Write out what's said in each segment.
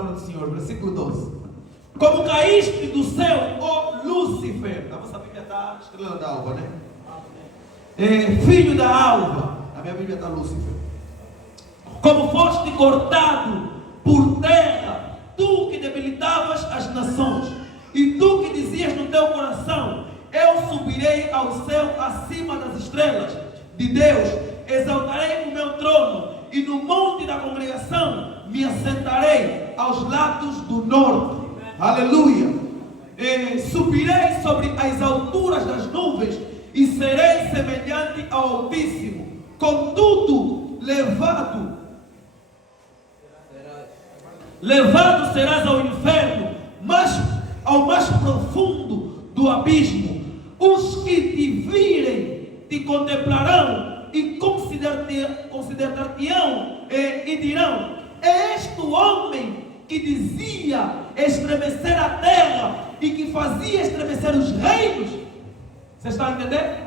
palavra do Senhor, versículo 12. Como caíste do céu, ó Lúcifer. A vossa Bíblia está estrela da alva, né? Filho da alva. A minha Bíblia está Lúcifer. Como foste cortado por terra, tu que debilitavas as nações, e tu que dizias no teu coração: eu subirei ao céu acima das estrelas de Deus, exaltarei o meu trono, e no monte da congregação me assentarei aos lados do norte. Aleluia. Subirei sobre as alturas das nuvens e serei semelhante ao Altíssimo. Contudo, levado serás ao inferno, ao mais profundo do abismo. Os que te virem te contemplarão e considerar-te-ão e dirão: é este o homem que dizia estremecer a terra e que fazia estremecer os reinos? Você está a entender?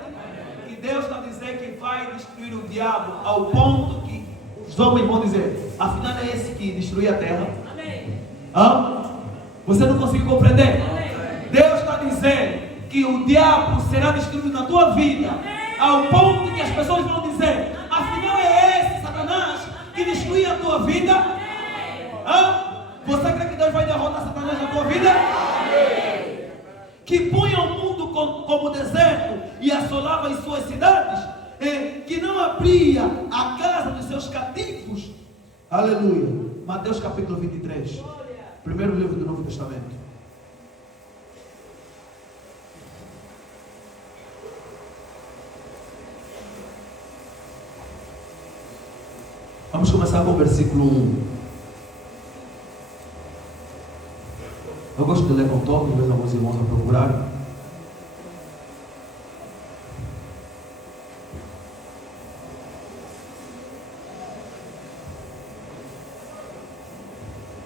Que Deus está a dizer que vai destruir o diabo, ao ponto que os homens vão dizer: afinal é esse que destruiu a terra? Você não conseguiu compreender? Deus está a dizer que o diabo será destruído na tua vida, ao ponto que as pessoas vão dizer: afinal é esse Satanás que destruiu a tua vida? Você crê que Deus vai derrotar Satanás na tua vida? Que punha o mundo como deserto e assolava as suas cidades, que não abria a casa dos seus cativos. Aleluia. Mateus capítulo 23, primeiro livro do Novo Testamento. Vamos começar com o versículo 1. Eu gosto de ler com toque, talvez alguns irmãos a procurarem.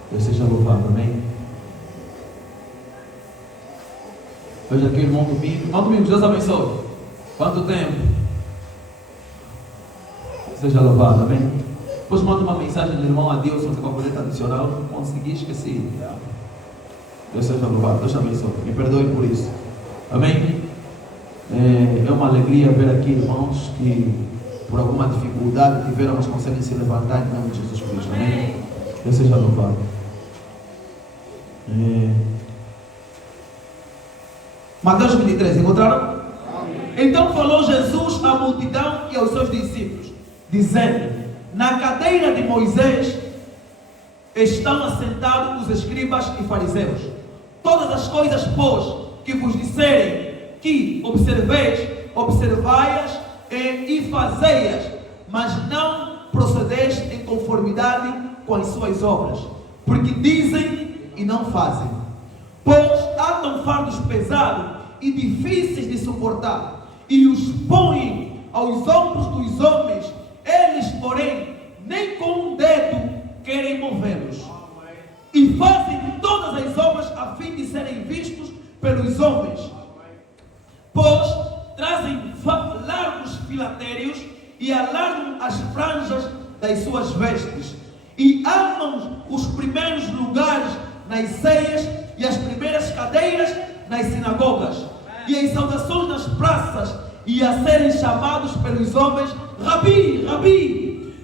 Deus seja louvado, amém? Hoje aqui o irmão Domingos, Deus abençoe. Quanto tempo? Seja louvado, amém? Depois manda uma mensagem do irmão Adilson com a coleta adicional. Não consegui, esqueci. Deus seja louvado, Deus te abençoe. Me perdoe por isso, amém? É uma alegria ver aqui irmãos que por alguma dificuldade tiveram, mas conseguem se levantar em nome de Jesus Cristo, amém? Deus seja louvado. Mateus 23, encontraram? Então falou Jesus à multidão e aos seus discípulos, dizendo: na cadeira de Moisés estão assentados os escribas e fariseus. Todas as coisas, pois, que vos disserem que observeis, observai-as e fazei-as, mas não procedeis em conformidade com as suas obras, porque dizem e não fazem. Pois atam fardos pesados e difíceis de suportar, e os põem aos ombros dos homens, eles, porém, nem com um dedo querem movê-los. E fazem todas as obras a fim de serem vistos pelos homens. Pois trazem largos filatérios e alargam as franjas das suas vestes, e amam os primeiros lugares nas ceias e as primeiras cadeiras nas sinagogas, e as saudações nas praças, e a serem chamados pelos homens Rabi, Rabi.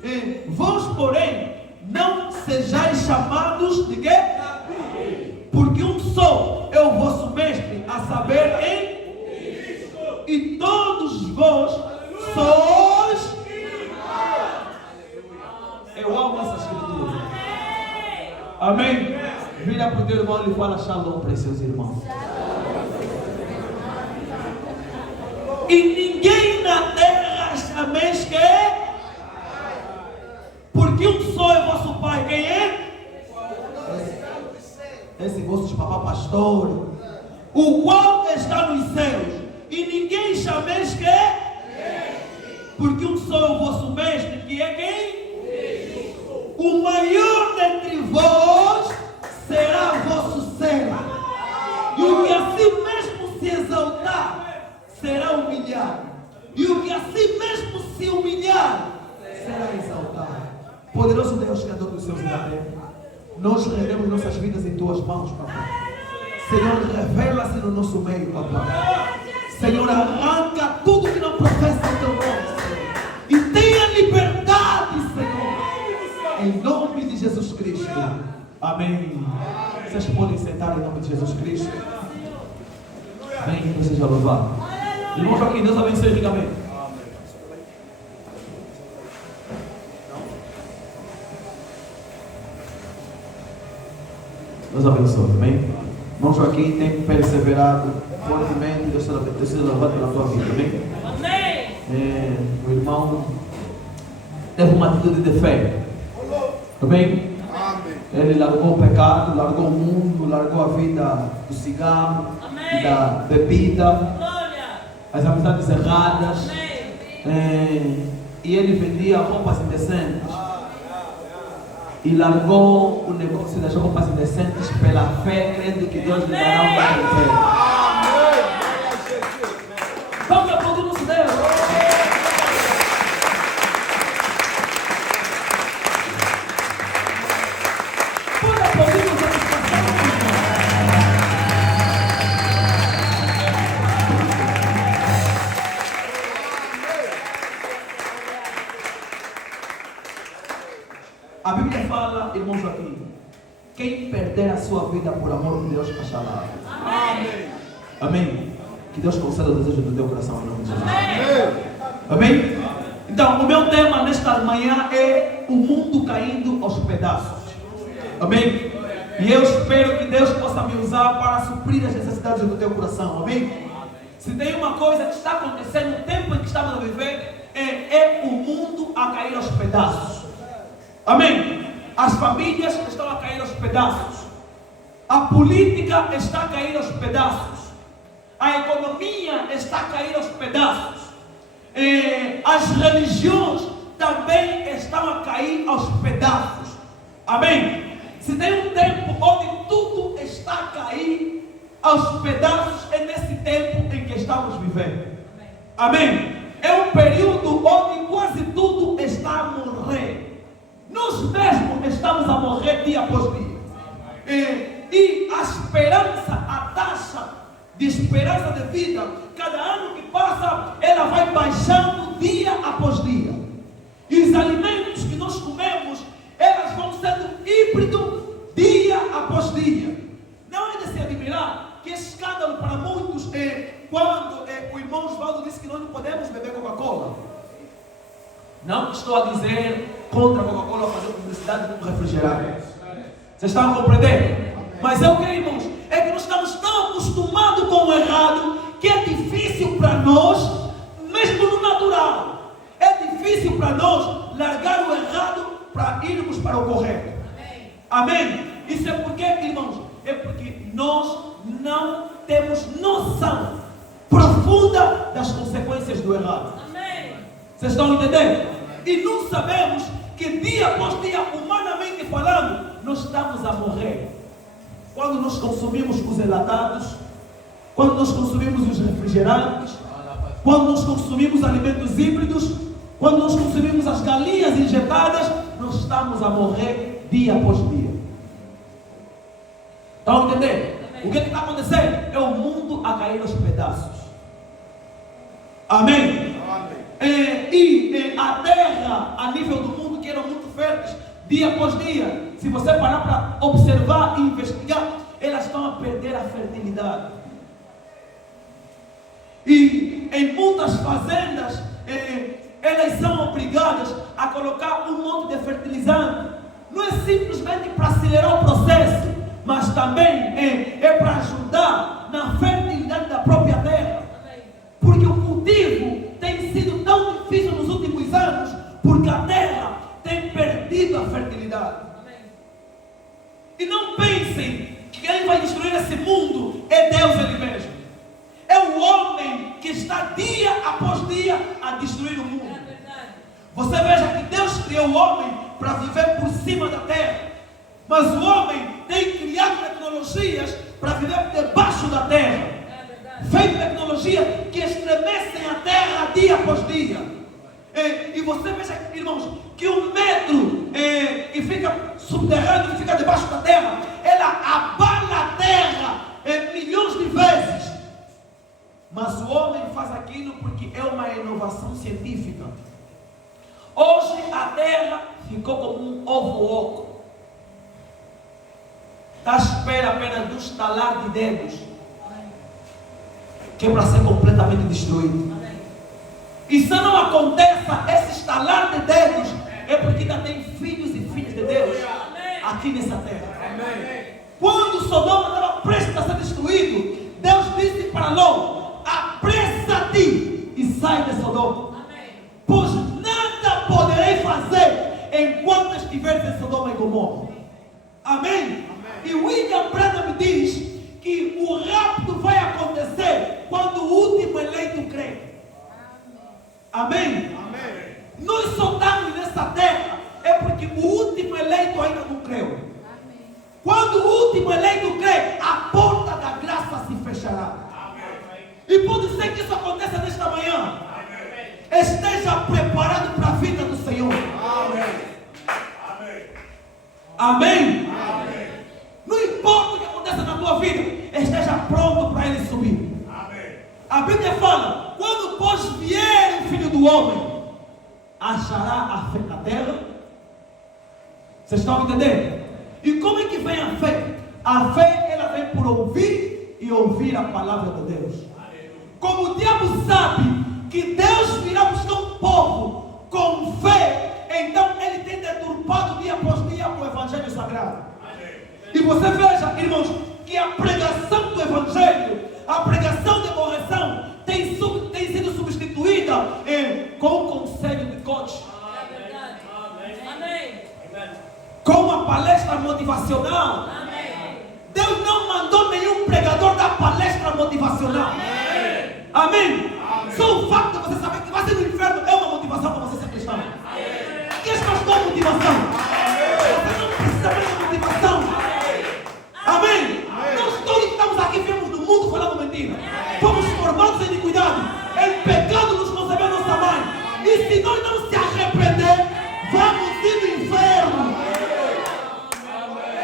Vós, porém, não sejais chamados de quê? Porque um só é o vosso mestre, a saber, em Cristo. E todos vós sois. Eu amo essa escritura. Amém? Vira para o teu irmão e fala shalom para os seus irmãos. E ninguém na terra chameis que é, porque um só é vosso Pai. Quem é? Esse vosso papá pastor, o qual está nos céus. E ninguém chameis que é, porque um só é o vosso mestre, que é quem? O maior dentre vós será vosso servo, e o que a si mesmo se exaltar será humilhado, e o que a si mesmo se humilhar será exaltado. Poderoso Deus, Criador dos céus e da terra, nós rendemos nossas vidas em tuas mãos, papai. Senhor, revela-se no nosso meio, papai. Senhor, arranca tudo que não professa o teu nome, Senhor. E tenha liberdade, Senhor. Em nome de Jesus Cristo. Amém. Vocês podem sentar em nome de Jesus Cristo. Amém. Que seja louvado. Irmão Joaquim, Deus abençoe ricamente. Deus abençoe, amém? Irmão Joaquim tem perseverado fortemente. Deus seja louvado pela tua vida, amém? Amém. O irmão teve uma atitude de fé, amém? Ele largou o pecado, largou o mundo, largou a vida do cigarro, da bebida, as amizades erradas, e ele vendia roupas indecentes. E largou o negócio das roupas indecentes pela fé, crendo que Deus lhe dará um emprego. Vamos aplaudir o nosso Deus. Pode aplaudir o nosso Deus. A Bíblia fala, irmão Joaquim, quem perder a sua vida por amor de Deus achará. Amém. Amém. Que Deus conceda o desejo do teu coração em nome de Jesus. Amém. Então, o meu tema nesta manhã é o mundo caindo aos pedaços. Amém. E eu espero que Deus possa me usar para suprir as necessidades do teu coração. Amém. Se tem uma coisa que está acontecendo no tempo em que estamos a viver, é o mundo a cair aos pedaços. Amém. As famílias estão a cair aos pedaços. A política está a cair aos pedaços. A economia está a cair aos pedaços. As religiões também estão a cair aos pedaços. Amém. Se tem um tempo onde tudo está a cair aos pedaços, é nesse tempo em que estamos vivendo. Amém. É um período onde quase tudo está a morrer. Nós mesmos estamos a morrer dia após dia. E a esperança, a taxa de esperança de vida, cada ano que passa, ela vai baixando dia após dia. E os alimentos que nós comemos, elas vão sendo híbridos dia após dia. Não é de se admirar que é escândalo para muitos quando o irmão Osvaldo disse que nós não podemos beber Coca-Cola. Não estou a dizer contra a Coca-Cola fazer publicidade do refrigerante. Vocês estão a compreender? Mas eu creio, irmãos, é que nós estamos tão acostumados com o errado que é difícil para nós, mesmo no natural, é difícil para nós largar o errado para irmos para o correto. Amém? Isso é porque, irmãos, é porque nós não temos noção profunda das consequências do errado. Vocês estão entendendo? E não sabemos que dia após dia, humanamente falando, nós estamos a morrer. Quando nós consumimos os enlatados, quando nós consumimos os refrigerantes, quando nós consumimos alimentos híbridos, quando nós consumimos as galinhas injetadas, nós estamos a morrer dia após dia. Estão entendendo? O que está acontecendo? É o mundo a cair aos pedaços. Amém? E a terra, a nível do mundo, que eram muito férteis, dia após dia, se você parar para observar e investigar, elas estão a perder a fertilidade. E em muitas fazendas, elas são obrigadas a colocar um monte de fertilizante. Não é simplesmente para acelerar o processo, mas também é para ajudar na fertilidade da própria terra. Porque o cultivo tem sido tão difícil nos últimos anos, porque a terra tem perdido a fertilidade. E não pensem que quem vai destruir esse mundo é Deus ele mesmo. É o homem que está dia após dia a destruir o mundo. Você veja que Deus criou o homem para viver por cima da terra, mas o homem tem criado tecnologias para viver debaixo da terra. Feito tecnologia que estremecem a terra dia após dia. E você veja, irmãos, que um metro que fica subterrâneo, que fica debaixo da terra, ela abala a terra milhões de vezes. Mas o homem faz aquilo porque é uma inovação científica. Hoje a terra ficou como um ovo oco. Está à espera apenas do estalar de dedos, que é para ser completamente destruído. E se não aconteça esse estalar de dedos, é porque ainda tem filhos e filhas de Deus aqui nessa terra. Quando Sodoma estava prestes a ser destruído, Deus disse para Ló: apressa-te e sai de Sodoma, pois nada poderei fazer enquanto estiveres em Sodoma e Gomorra. Amém? E William Branham diz que o rapto vai acontecer quando o último eleito crê. Amém? Amém? Nós só estamos nessa terra é porque o último eleito ainda não creu. Amém. Quando o último eleito crê, a porta da graça se fechará. Amém. E pode ser que isso aconteça nesta manhã. Amém. Esteja preparado para a vida do Senhor. Amém. Amém? Amém? Não importa o que aconteça na tua vida, esteja pronto para ele subir. Amém. A Bíblia fala: quando pois vier o Filho do Homem, achará a fé na terra? Vocês estão entendendo? E como é que vem a fé? A fé, ela vem por ouvir e ouvir a palavra de Deus. Como o diabo sabe que Deus virá buscar um povo com fé, então ele tem deturpado dia após dia o Evangelho Sagrado. E você veja, irmãos, que a pregação do Evangelho, a pregação de correção, tem sido substituída com o conselho de coach. Amém. Com a palestra motivacional. Amém. Deus não mandou nenhum pregador dar palestra motivacional. Amém. Amém. Só o fato de você saber que vai ser no inferno é uma motivação para você ser cristão. Que é a motivação? Você não precisa mais de motivação. Amém. Nós todos que estamos aqui viemos do mundo falando mentira. Fomos formados em iniquidade. Em pecado nos concebeu nossa mãe. E se nós não se arrepender, vamos ir no inferno.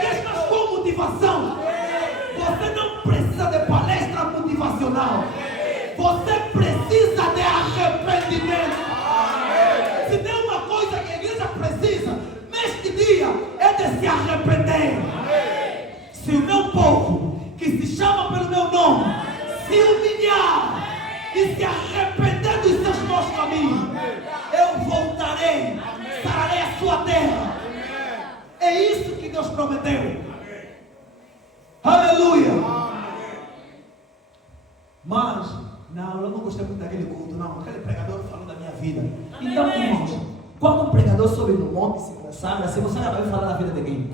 Estas com motivação. Você não precisa de palestra motivacional. Você precisa de arrependimento. Se tem uma coisa que a igreja precisa neste dia, é de se arrepender. Se o meu povo, que se chama pelo meu nome, se humilhar e se arrepender dos seus maus caminhos, eu voltarei, sararei a sua terra. É isso que Deus prometeu. Aleluia. Mas, não, eu não gostei muito daquele culto, não. Aquele pregador falou da minha vida. Então, irmãos, quando um pregador sobe no monte, se consagra, se você vai falar da vida de quem?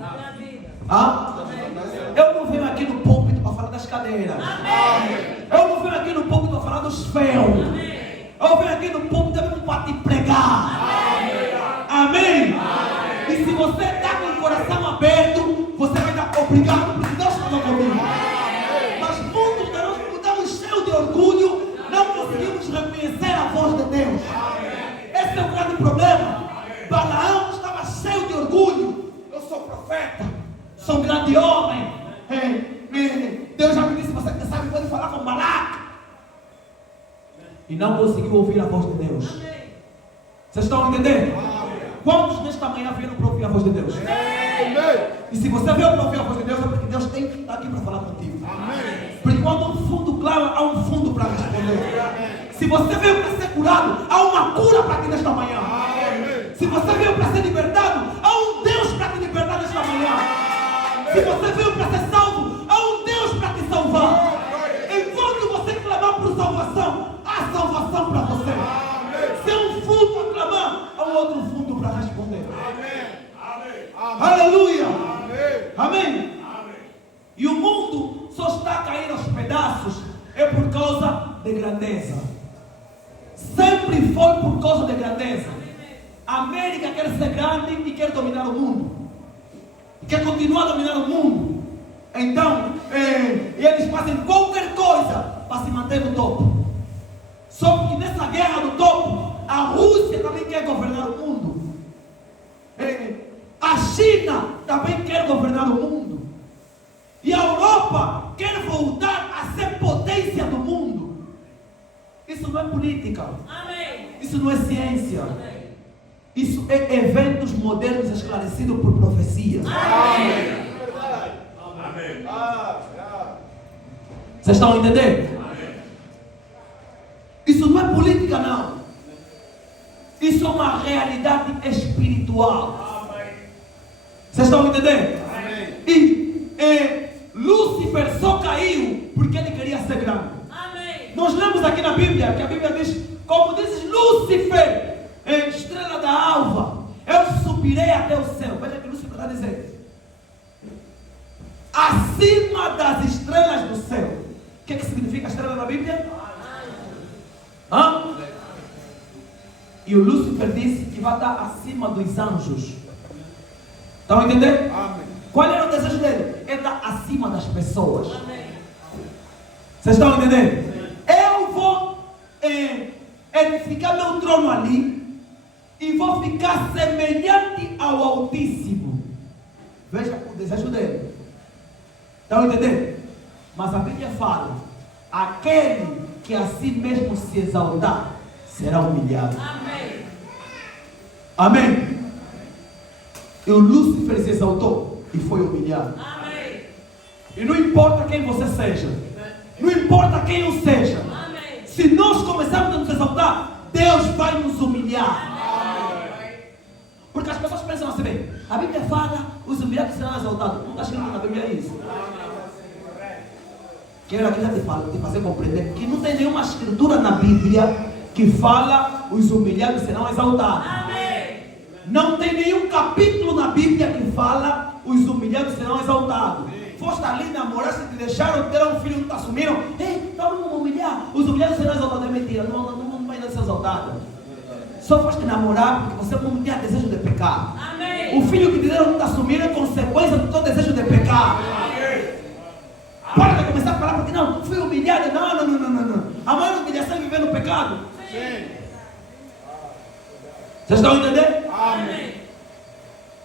Eu não venho aqui no púlpito para falar das cadeiras. Amém. Eu não venho aqui no púlpito para falar dos feios. Amém. Eu venho aqui no púlpito para te pregar. Amém. Amém. E se você está com o coração aberto, você vai dar obrigado porque Deus falou comigo. Amém. Mas muitos de nós estamos cheios de orgulho, não conseguimos reconhecer a voz de Deus. Amém. Esse é o grande problema. Balaão estava cheio de orgulho. Eu sou profeta. Sou um grande homem. Deus já me disse: você que sabe, pode falar com Balaque. E não conseguiu ouvir a voz de Deus. Amém. Vocês estão entendendo? Amém. Quantos nesta manhã vieram para ouvir a voz de Deus? Amém. E se você veio para ouvir a voz de Deus, é porque Deus tem que estar aqui para falar contigo. Amém. Porque quando um fundo clama, há um fundo para responder. Amém. Se você veio para ser curado, há uma cura para ti nesta manhã. Amém. Se você veio para ser libertado, há um Deus para te libertar nesta manhã. Se você veio para ser salvo, há um Deus para te salvar. Enquanto você clamar por salvação, há salvação para você. Se é um fundo a clamar, há um outro fundo para responder. Aleluia. Amém. E o mundo só está a cair aos pedaços é por causa de grandeza. Sempre foi por causa de grandeza. A América quer ser grande e quer dominar o mundo. Quer continuar a dominar o mundo. Então, eles fazem qualquer coisa para se manter no topo. Só que nessa guerra do topo, a Rússia também quer governar o mundo. A China também quer governar o mundo. E a Europa quer voltar a ser potência do mundo. Isso não é política. Amém. Isso não é ciência. Amém. Isso é eventos modernos esclarecidos por profecias. Amém. Amém. Vocês estão entendendo? Amém. Isso não é política, não. Isso é uma realidade espiritual. Amém. Vocês estão entendendo? Amém. E Lúcifer só caiu porque ele queria ser grande. Amém. Nós lemos aqui na Bíblia, que a Bíblia diz, como diz Lúcifer, estrela da alva, eu subirei até o céu. Veja que Lúcifer está dizendo, acima das estrelas do céu. O que significa estrela na Bíblia? Hã? E o Lúcifer disse que vai estar acima dos anjos. Estão entendendo? Amém. Qual era o desejo dele? É estar acima das pessoas. Amém. Vocês estão entendendo? Eu vou edificar meu trono ali e vou ficar semelhante ao Altíssimo. Veja o desejo dele. Estão entendendo? Mas a Bíblia fala, aquele que a si mesmo se exaltar será humilhado. Amém. Amém. E o Lúcifer se exaltou e foi humilhado. Amém. E não importa quem você seja, não importa quem eu seja, amém, se nós começarmos a nos exaltar, Deus vai nos humilhar. Amém. Porque as pessoas pensam assim, bem, a Bíblia fala, os humilhados serão exaltados. Não está escrito na Bíblia isso. Quero aqui já te fazer compreender que não tem nenhuma escritura na Bíblia que fala os humilhados serão exaltados. Amém. Não tem nenhum capítulo na Bíblia que fala os humilhados serão exaltados. Foste ali namorar, se te deixaram ter um filho, não te assumiram. Ei, vamos humilhar. Os humilhados serão exaltados. É mentira, não vai ser exaltado. Só foste namorar porque você não tinha desejo de pecar. Amém. O filho que te deram não te assumiram é consequência do teu desejo de pecar. Amém. Para de começar a falar porque não, fui humilhado. Não. A maior humilhação é viver no pecado. Sim. Vocês estão entendendo? Amém.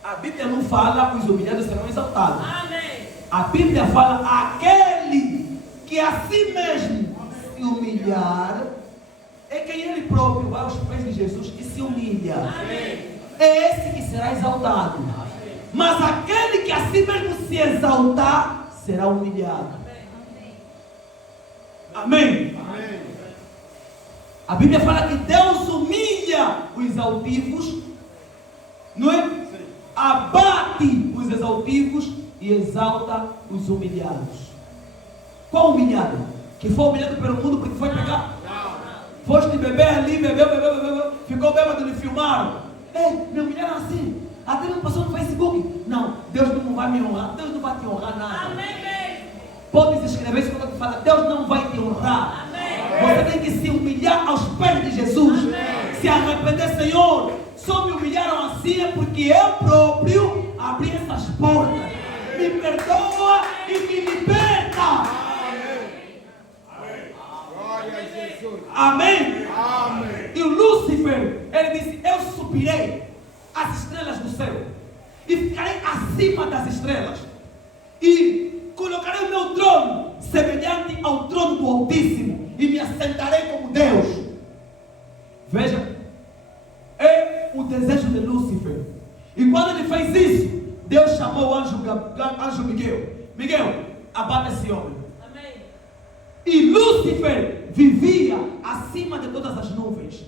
A Bíblia não fala os humilhados serão exaltados. Amém. A Bíblia fala aquele que a si mesmo se humilhar é quem ele próprio vai aos pés de Jesus e se humilha. Amém. É esse que será exaltado. Amém. Mas aquele que a si mesmo se exaltar será humilhado. Amém. Amém. A Bíblia fala que Deus humilha os altivos, não é? Sim. Abate os exaltivos e exalta os humilhados. Qual humilhado? Que foi humilhado pelo mundo porque foi pecar? Foste beber ali, bebeu, ficou bêbado, lhe filmaram. Ei, me humilharam assim. Até me passou no Facebook. Não, Deus não vai me honrar. Deus não vai te honrar nada. Amém. Podes escrever isso quando fala, Deus não vai te honrar. Amém. Você tem que se humilhar aos pés de Jesus. Amém. Se arrepender, Senhor. Só me humilharam assim é porque eu próprio abri essas portas. Me perdoa e me liberta. Amém. Glória a Jesus. Amém. Amém. E o Lúcifer, ele disse, eu subirei as estrelas do céu e ficarei acima das estrelas e colocarei o meu trono semelhante ao trono do Altíssimo e me assentarei como Deus. Veja, é o desejo de Lúcifer. E quando ele fez isso, Deus chamou o anjo Miguel. Miguel, abate esse homem. Amém. E Lúcifer vivia acima de todas as nuvens,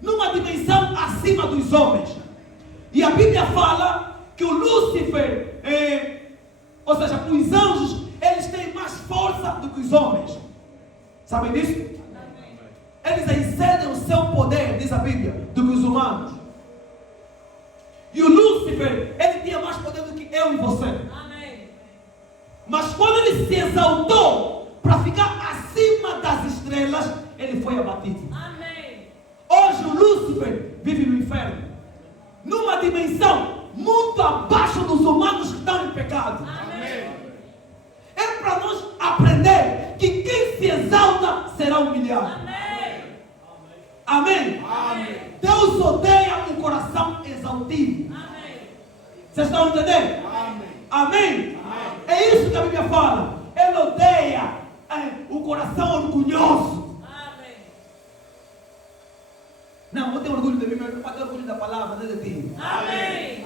numa dimensão acima dos homens. E a Bíblia fala que o Lúcifer, ou seja, os anjos, eles têm mais força do que os homens. Sabem disso? Eles excedem o seu poder, diz a Bíblia, do que os humanos. E o Lúcifer, ele tinha mais poder do que eu e você. Amém. Mas quando ele se exaltou para ficar acima das estrelas, ele foi abatido. Amém. Hoje o Lúcifer vive no inferno, numa dimensão muito abaixo dos humanos que estão em pecado. Amém. É para nós aprender que quem se exalta será humilhado. Amém. Amém. Vocês estão entendendo? Amém? É isso que a Bíblia fala. Ele odeia o coração orgulhoso. Não, eu tenho orgulho de mim, mas não tenho orgulho da palavra, não é de ti.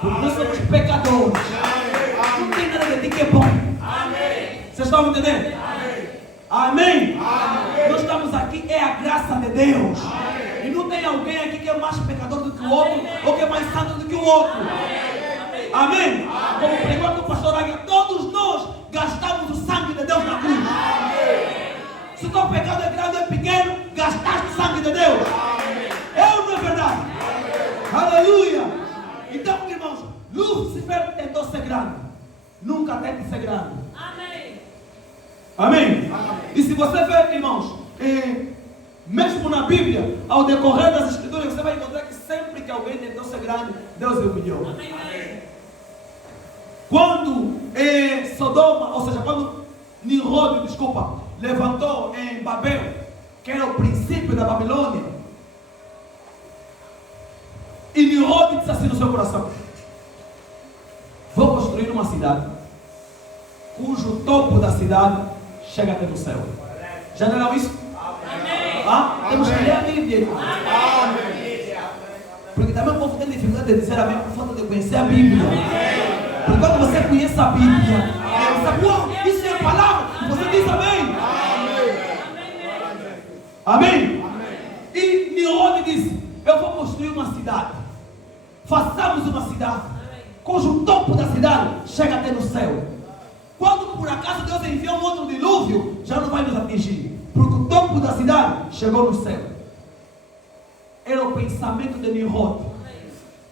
Porque nós somos pecadores. Não tem nada de ti que é bom. Vocês estão entendendo? Amém? Nós estamos aqui, é a graça de Deus. E não tem alguém aqui que é mais pecador do que o outro, ou que é mais santo do que o outro. Amém? Como pregou aqui o pastor Águia, todos nós gastamos o sangue de Deus na cruz. Se o teu pecado é grande ou é pequeno, gastaste o sangue de Deus. É ou não é verdade? Aleluia! Então, irmãos, Lúcifer tentou ser grande. Nunca tente ser grande. Amém? E se você ver, irmãos, mesmo na Bíblia, ao decorrer das Escrituras, você vai encontrar que sempre que alguém tentou ser grande, Deus o humilhou. Quando Sodoma, ou seja, quando Nimrod, levantou em Babel, que era o princípio da Babilônia, e Nimrod disse assim no seu coração: vou construir uma cidade cujo topo da cidade chega até no céu. Já não era isso? Temos que ler a Bíblia, irmão. Porque também o povo tem dificuldade de dizer amém por falta de conhecer a Bíblia. Porque quando você conhece a Bíblia, você sabe, uau, isso é a palavra, e você diz amém. Amém? E Nimrod disse: eu vou construir uma cidade. Façamos uma cidade cujo topo da cidade chega até no céu. Quando por acaso Deus enviou um outro dilúvio, já não vai nos atingir, porque o topo da cidade chegou no céu. Era o pensamento de Nimrod,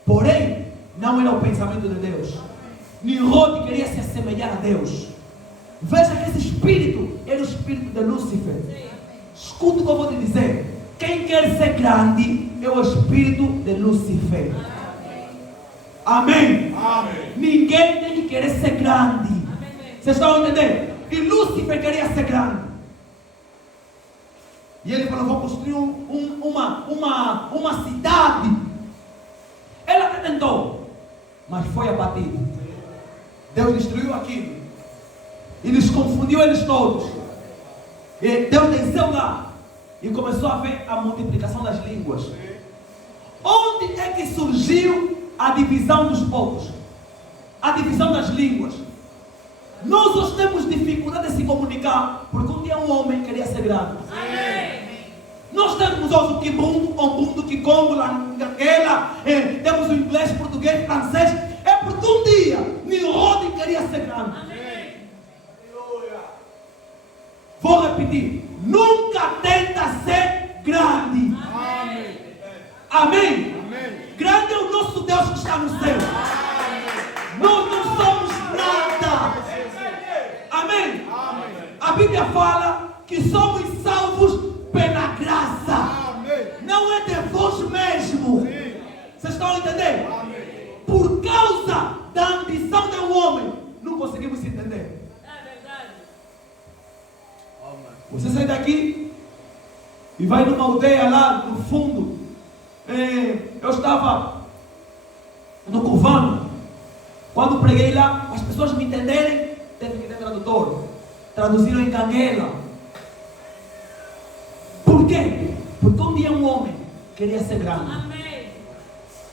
porém não era o pensamento de Deus. Nimrod queria se assemelhar a Deus. Veja que esse espírito era o espírito de Lúcifer. Escuta o que eu vou te dizer. Quem quer ser grande é o espírito de Lúcifer. Amém? Ninguém tem que querer ser grande. Vocês estão entendendo? E Lúcifer queria ser grande. E ele falou: vou construir uma cidade. Ele até tentou, mas foi abatido. Deus destruiu aquilo. E lhes confundiu eles todos. E Deus desceu lá e começou a ver a multiplicação das línguas. Onde é que surgiu a divisão dos povos? A divisão das línguas. Nós hoje temos dificuldade de se comunicar, porque um dia um homem queria ser grande. Nós temos hoje o Kimbundu, Ombundo, Kikongo, Langaquela, temos o inglês, português, francês. É porque um dia Nimrod queria ser grande. Vou repetir: nunca tenta ser grande. Amém? Grande é o nosso Deus que está no céu. Nós não somos nada. Amém? A Bíblia fala que somos salvos pela graça. Não é de vós mesmo. Vocês estão entendendo? Por causa da ambição do homem, não conseguimos entender. Você sai daqui e vai numa aldeia lá no fundo. Eu estava no Covano. Quando preguei lá, as pessoas me entenderem, teve que ter tradutor. Traduziram em Canguela. Por quê? Porque um dia um homem queria ser grande.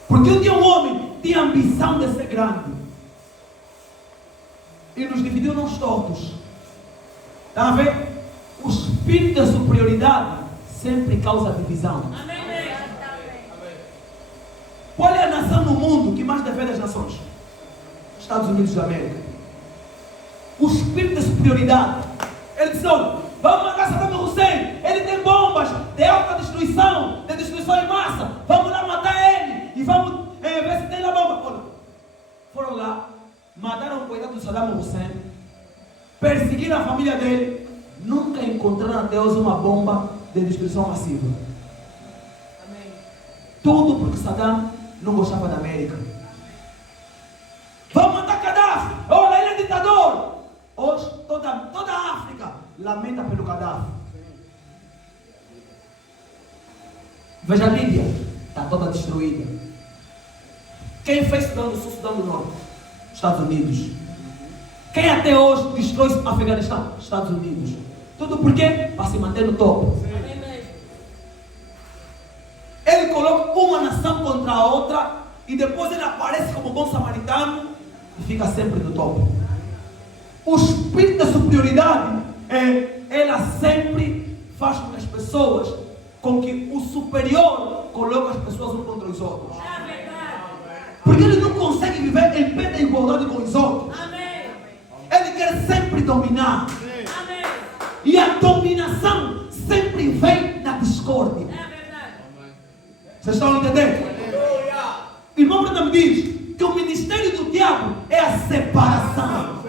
Porque um dia um homem tinha ambição de ser grande. E nos dividiu nós todos. Está a ver? O espírito de superioridade sempre causa divisão. Qual é a nação no mundo que mais defende as nações? Estados Unidos da América. O espírito de superioridade. Ele diz: olha, vamos matar Saddam Hussein. Ele tem bombas de alta destruição, de destruição em massa. Vamos lá matar ele. E vamos ver se tem lá bomba. Olha, foram lá, mataram o coitado do Saddam Hussein, perseguiram a família dele. Nunca encontraram até hoje uma bomba de destruição massiva. Tudo porque Saddam não gostava da América. Vamos matar Gaddafi. Olha, ele é ditador. Hoje toda a África lamenta pelo Gaddafi. Veja a Líbia, está toda destruída. Quem fez Sudão do Sul, Sudão do Norte? Estados Unidos. Quem até hoje destrói o Afeganistão? Estados Unidos. Tudo por quê? Para se manter no topo. Ele coloca uma nação contra a outra e depois ele aparece como bom samaritano e fica sempre no topo. O espírito da superioridade ela sempre faz com que as pessoas, com que o superior coloque as pessoas uns contra os outros. Porque ele não consegue viver em pé de igualdade com os outros. Ele quer sempre dominar. E a dominação sempre vem da discórdia. Vocês estão entendendo? Irmão Branham diz que o ministério do diabo é a separação.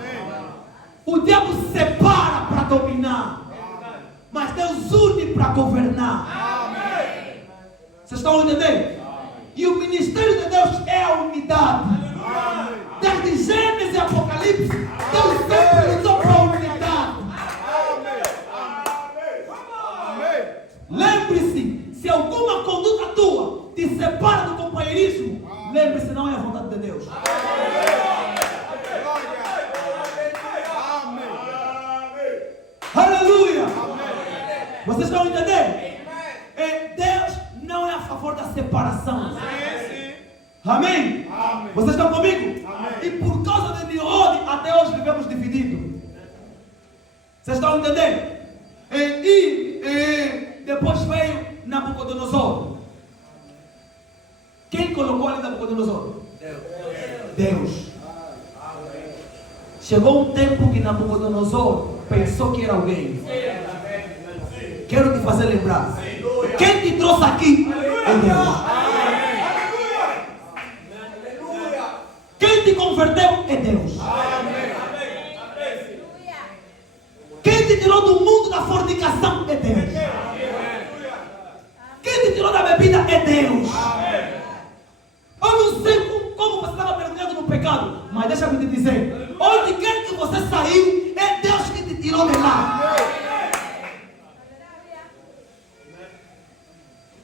O diabo separa para dominar, mas Deus une para governar. Vocês estão entendendo? E o ministério de Deus é a unidade. Desde Gênesis e Apocalipse, Deus sempre lutou para a unidade. Lembre-se, se alguma conduta tua te separa do companheirismo, lembre-se, não é a vontade de Deus. Aleluia! Vocês estão entendendo? Deus não é a favor da separação. Amém? Vocês estão comigo? E por causa de Nimrod, até hoje vivemos divididos. Vocês estão entendendo? Depois veio Nabucodonosor. Quem colocou ali Nabucodonosor? Deus. Chegou um tempo que Nabucodonosor pensou que era alguém. Quero te fazer lembrar. Quem te trouxe aqui é Deus. Quem te converteu é Deus. Quem te tirou do mundo da fornicação é Deus. Quem te tirou da bebida é Deus. Eu não sei como você estava mergulhado no pecado, mas deixa-me te dizer, onde quer que você saiu, é Deus que te tirou de lá.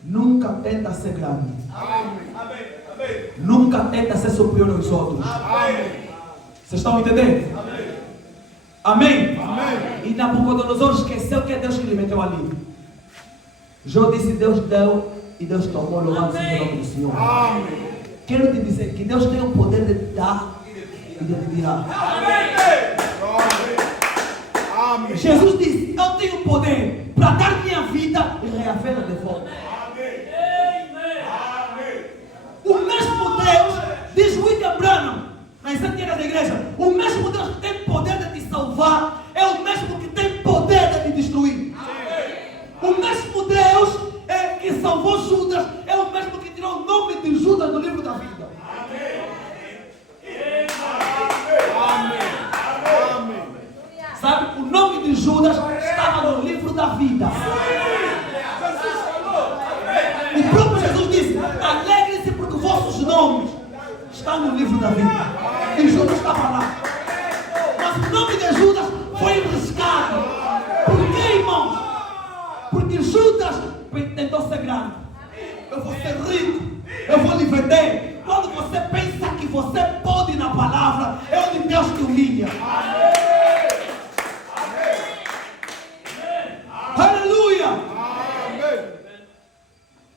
Nunca tenta ser grande. Nunca tenta ser superior aos outros. Vocês estão entendendo? Amém? E Nabucodonosor esqueceu que é Deus que lhe meteu ali. Jó disse: Deus deu e Deus tomou. Louvado seja o nome do Senhor. Quero te dizer que Deus tem o poder de te dar e de te tirar. Jesus disse: eu tenho poder para dar minha vida e reavê-la de volta. O mesmo Deus, diz William Branham, nas Santiago da igreja, o mesmo Deus que tem poder de te salvar é o mesmo que tem poder de te destruir. O mesmo Deus que salvou Judas é o mesmo que tirou o nome de Judas do livro da vida. Sabe, o nome de Judas estava no livro da vida. O próprio Jesus disse: alegrem-se porque vossos nomes estão no livro da vida. E Judas estava lá. Mas o nome de Judas foi riscado. Por quê, irmãos? Porque Judas tentou ser grande. Eu vou ser rico. Eu vou lhe vender. Quando você pensa que você pode ir na palavra, é onde Deus te humilha. Aleluia!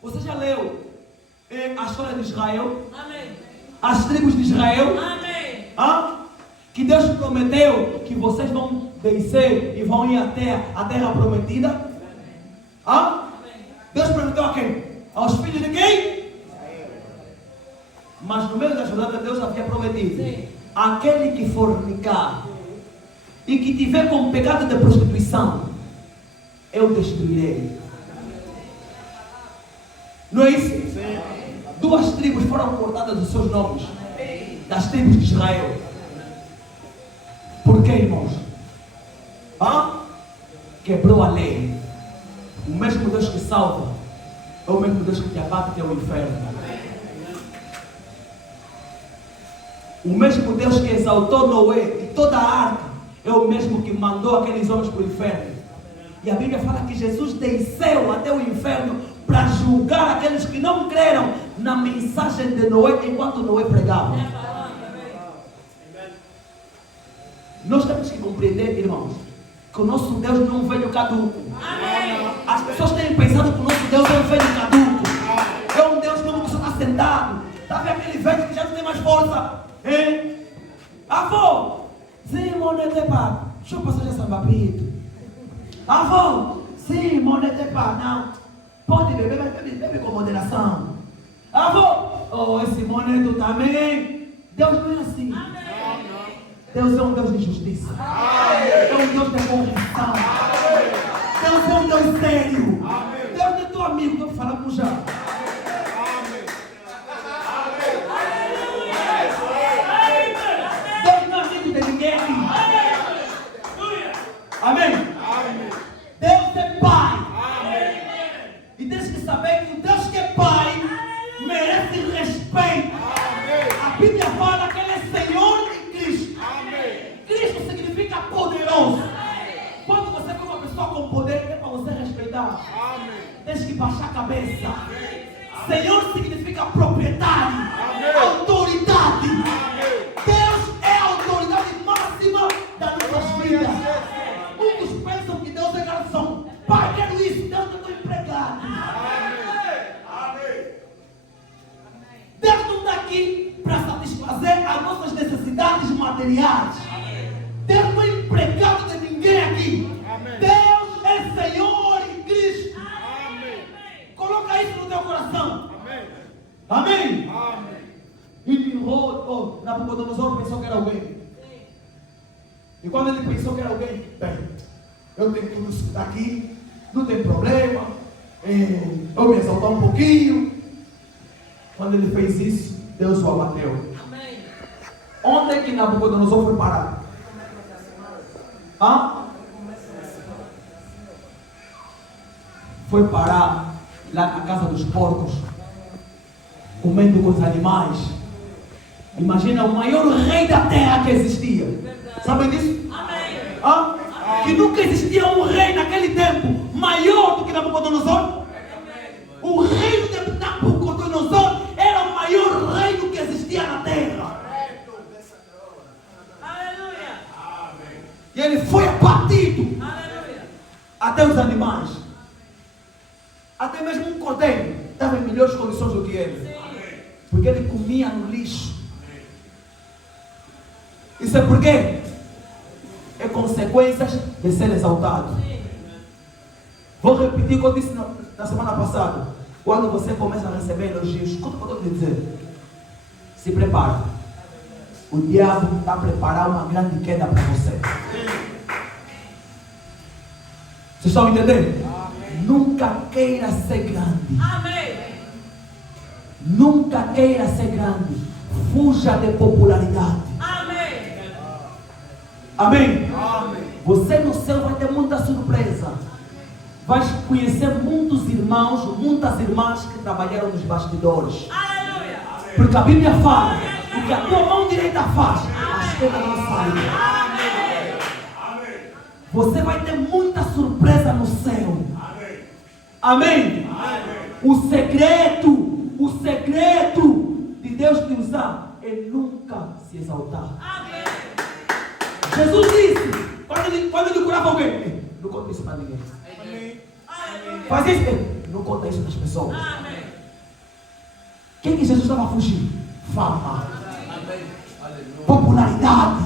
Você já leu a história de Israel? Amém. As tribos de Israel? Amém. Que Deus prometeu que vocês vão descer e vão ir até a terra prometida? Deus prometeu a quem? Aos filhos de quem? Mas no meio da jornada Deus havia prometido: sim, aquele que fornicar e que tiver com pecado de prostituição, eu destruirei. Não é isso? Sim. 2 tribos foram cortadas dos seus nomes, das tribos de Israel. Por quê, irmãos? Quebrou a lei. O mesmo Deus que salva é o mesmo Deus que te abate, que é o inferno. O mesmo Deus que exaltou Noé e toda a arca é o mesmo que mandou aqueles homens para o inferno. E a Bíblia fala que Jesus desceu até o inferno para julgar aqueles que não creram na mensagem de Noé enquanto Noé pregava. Nós temos que compreender, irmãos, que o nosso Deus não é um velho caduco. As pessoas têm pensado que o nosso Deus é um velho caduco. É um Deus que não está sentado. Está vendo aquele velho que já não tem mais força? Hein? Avô! Sim, monete pá. Deixa eu passar essa babito. Avô! Sim, monete pá. Não. Pode beber, bebe com moderação. Avô! Oh, esse moneto também. Deus não é assim. Deus é um Deus de justiça. É um Deus de correção. Deus é um Deus sério. Deus não é teu amigo, estou falando já. Deus não é amigo de ninguém. Amém? Deus é Pai. E tens que saber que o Deus que é Pai merece respeito. A Bíblia fala que Ele é Senhor e Cristo. Cristo significa poderoso. Quando você vê uma pessoa com poder, é para você respeitar. Tens que baixar a cabeça. Senhor significa proprietário, autoridade. Deus é a autoridade máxima das nossas vidas. Muitos pensam que Deus é garçom. Pai, quero isso. Deus não é teu empregado. Deus não está aqui para satisfazer as nossas necessidades materiais. Deus não é empregado de ninguém aqui. Deus é Senhor em Cristo. Coloca isso no teu coração. Amém? E Nimrod, Nabucodonosor pensou que era alguém. E quando ele pensou que era alguém, bem, eu tenho tudo isso aqui, não tem problema, eu me exaltar um pouquinho. Quando ele fez isso, Deus o abateu. Onde é que Nabucodonosor foi parar? Foi parar lá na casa dos porcos, comendo com os animais. Imagina o maior rei da terra que existia. Sabem disso? Que nunca existia um rei naquele tempo maior do que Nabucodonosor. O reino de Nabucodonosor era o maior reino que existia na terra. E ele foi abatido. Até os animais. Até mesmo um cordeiro estava em melhores condições do que ele. Porque ele comia no lixo. Isso é por quê? É consequências de ser exaltado. Vou repetir o que eu disse na semana passada. Quando você começa a receber elogios, escuta o que eu estou te dizer. Se prepara. O diabo está a preparar uma grande queda para você. Vocês estão a entender? Nunca queira ser grande. Nunca queira ser grande. Fuja de popularidade. Amém? Você no céu vai ter muita surpresa. Vai conhecer muitos irmãos, muitas irmãs que trabalharam nos bastidores. Porque a Bíblia fala: o que a tua mão direita faz, a esquerda não faz. Você vai ter muita surpresa no céu. Amém? O segredo de Deus te usar é nunca se exaltar. Jesus disse, quando ele curava alguém, não conta isso para ninguém. Faz isso, não conta isso para as pessoas. Quem que Jesus estava fugindo? Fama, popularidade,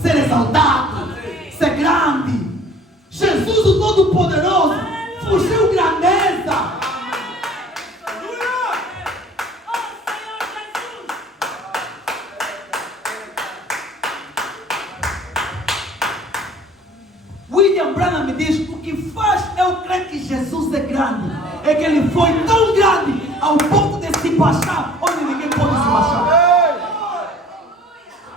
ser exaltado, ser grande. Jesus, o Todo-Poderoso, fugiu grandeza. William Branham me diz: o que faz eu crer que Jesus é grande é que ele foi tão grande ao ponto de se baixar onde ninguém pode se baixar.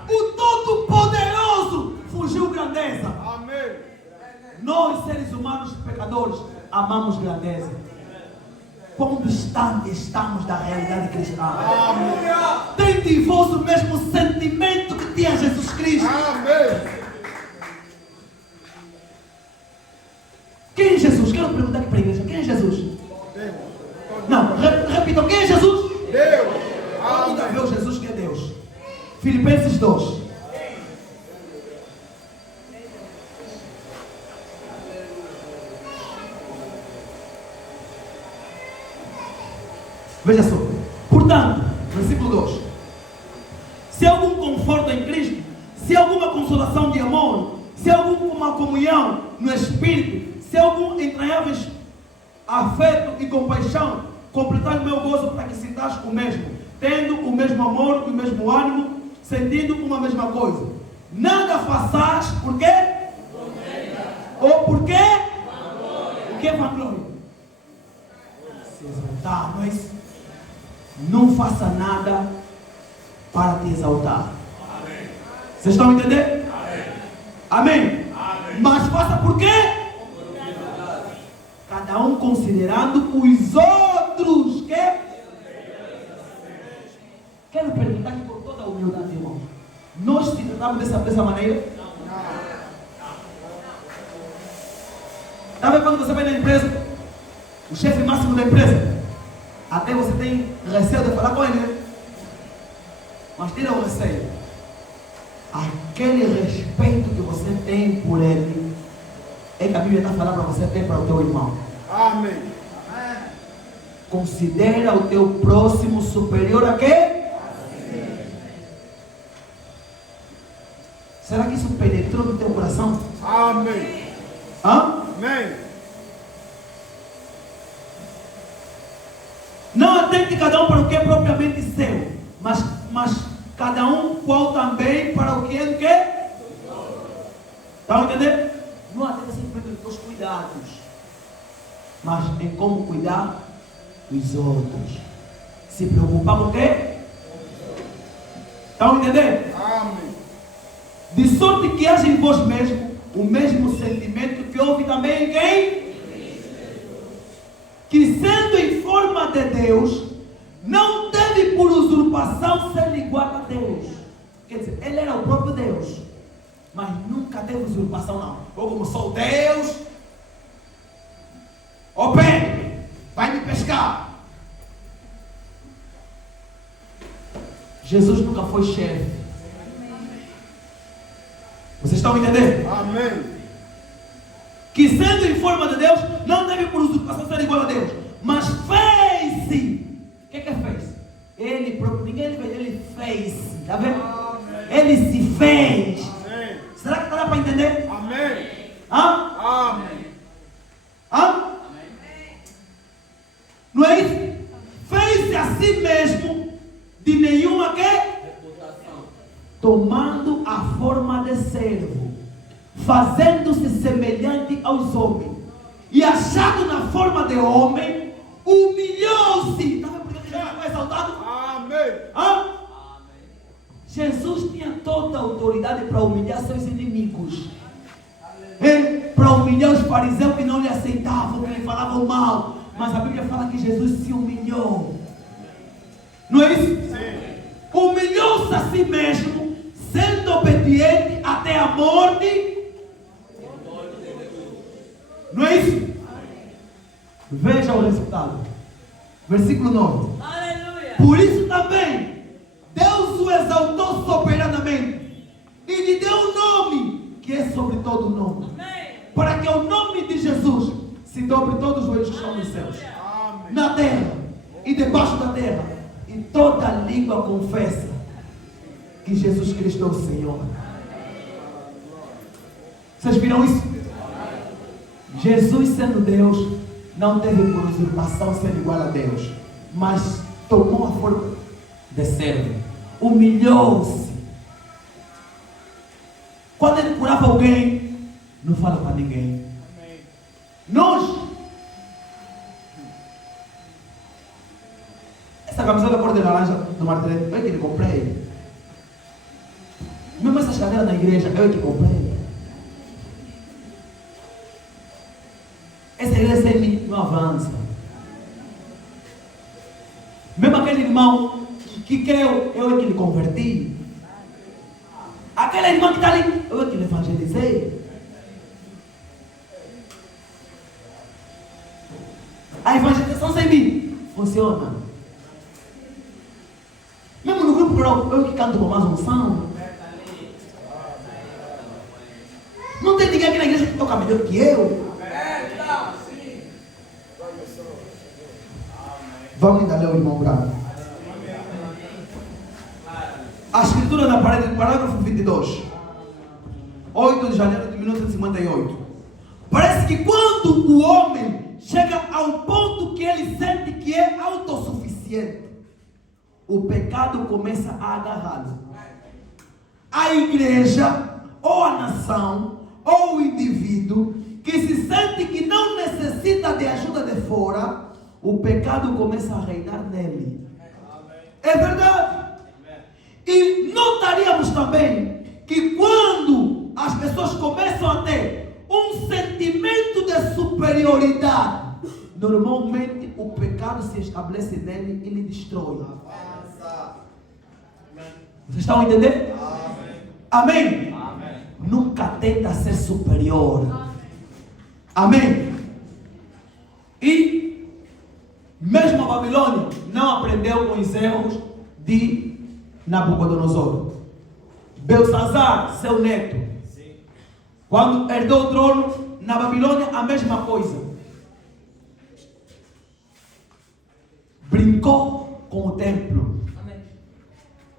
O Todo-Poderoso fugiu grandeza. Nós, seres humanos pecadores, amamos grandeza. Quão distante estamos da realidade cristã. Tem de vós o mesmo sentimento que tinha Jesus Cristo. Quem é Jesus? Quero perguntar aqui para a igreja. Quem é Jesus? Não, repitam. Quem é Jesus? Deus. Vamos ver o Jesus que é Deus. Filipenses 2. Veja só. Portanto, versículo 2. Se há algum conforto em Cristo, se há alguma consolação de amor, se há alguma comunhão no Espírito, se há algum entranháveis afeto e compaixão, completai o meu gozo para que sintais o mesmo, tendo o mesmo amor, o mesmo ânimo, sentindo uma mesma coisa. Nada façais, por quê? Ou por quê? O que é vanglória? Se exaltar, não é isso? Não faça nada para te exaltar. Amém. Vocês estão a entender? Amém. Amém. Amém. Mas faça por quê? Cada um considerando os outros. Que? Quero perguntar aqui com toda a humildade, irmão. Nós se tratamos dessa maneira? Está vendo quando você vai na empresa? O chefe máximo da empresa. Até você tem receio de falar com ele, né? Mas tira o receio. Aquele respeito que você tem por ele é que a Bíblia está falando para você ter para o teu irmão. Amém. Considera o teu próximo superior a quê? Será que isso penetrou no teu coração? Amém. Hã? Amém. Não atente cada um para o que é propriamente seu, mas cada um qual também para o que é do quê? Está a entender? Não atente simplesmente nos teus cuidados, mas em como cuidar dos outros. Se preocupar com o quê? Está a entender? Amém. De sorte que haja em vós mesmo o mesmo sentimento que houve também em quem? Que sendo em forma de Deus, não teve por usurpação ser igual a Deus. Quer dizer, ele era o próprio Deus, mas nunca teve usurpação, não. Ou como sou Deus, ó Pedro, vai me pescar. Jesus nunca foi chefe. Vocês estão entendendo? Amém. Que sendo em forma de Deus, não teve por usurpação ser igual a Deus, mas fez-se. O que fez? Ele próprio, ninguém ele fez. Está vendo? Amém. Ele se fez. Amém. Será que dá para entender? Amém. Hã? Amém. Hã? Amém. Não é isso? Fez-se a si mesmo de nenhuma que? Reputação. Tomando a forma de servo, fazendo-se semelhante aos homens, e achado na forma de homem, humilhou-se. Está vendo por que Jesus foi exaltado? Amém. Hã? Jesus tinha toda a autoridade para humilhar seus inimigos, para humilhar os fariseus que não lhe aceitavam, que lhe falavam mal. Mas a Bíblia fala que Jesus se humilhou. Não é isso? Sim. Humilhou-se a si mesmo, sendo obediente até a morte. Não é isso? Veja o resultado. Versículo 9. Aleluia. Por isso também Deus o exaltou soberanamente e lhe deu um nome que é sobre todo o nome. Amém. Para que o nome de Jesus se dobre todos os joelhos que estão nos céus, amém, na terra e debaixo da terra, e toda língua confessa que Jesus Cristo é o Senhor. Vocês viram isso? Jesus, sendo Deus, não teve por usurpação ser igual a Deus, mas tomou a forma de servo, humilhou-se. Quando ele curava alguém, não fala para ninguém. Amém. Nós, essa camiseta cor de laranja do Martelete, eu é que lhe comprei. Mesmo essas cadeiras na igreja, eu é que comprei. Essa igreja sem mim não avança. Mesmo aquele irmão que creu, eu é que lhe converti. Aquela irmã que está ali, eu é que lhe evangelizei. A evangelização sem mim funciona. Mesmo no grupo rural, eu é que canto com mais unção. Não tem ninguém aqui na igreja que toca melhor que eu. Vamos ainda ler o irmão Branco. A escritura na parede, parágrafo 22. 8 de janeiro de 1958. Parece que quando o homem chega ao ponto que ele sente que é autossuficiente, o pecado começa a agarrá-lo. A igreja, ou a nação, ou o indivíduo que se sente que não necessita de ajuda de fora, o pecado começa a reinar nele. É verdade. E notaríamos também que quando as pessoas começam a ter um sentimento de superioridade, normalmente o pecado se estabelece nele e lhe destrói. Vocês estão entendendo? Amém? Amém? Nunca tenta ser superior. Amém? E mesmo a Babilônia não aprendeu com os erros de Nabucodonosor. Belsazar, seu neto, quando herdou o trono na Babilônia, a mesma coisa. Brincou com o templo.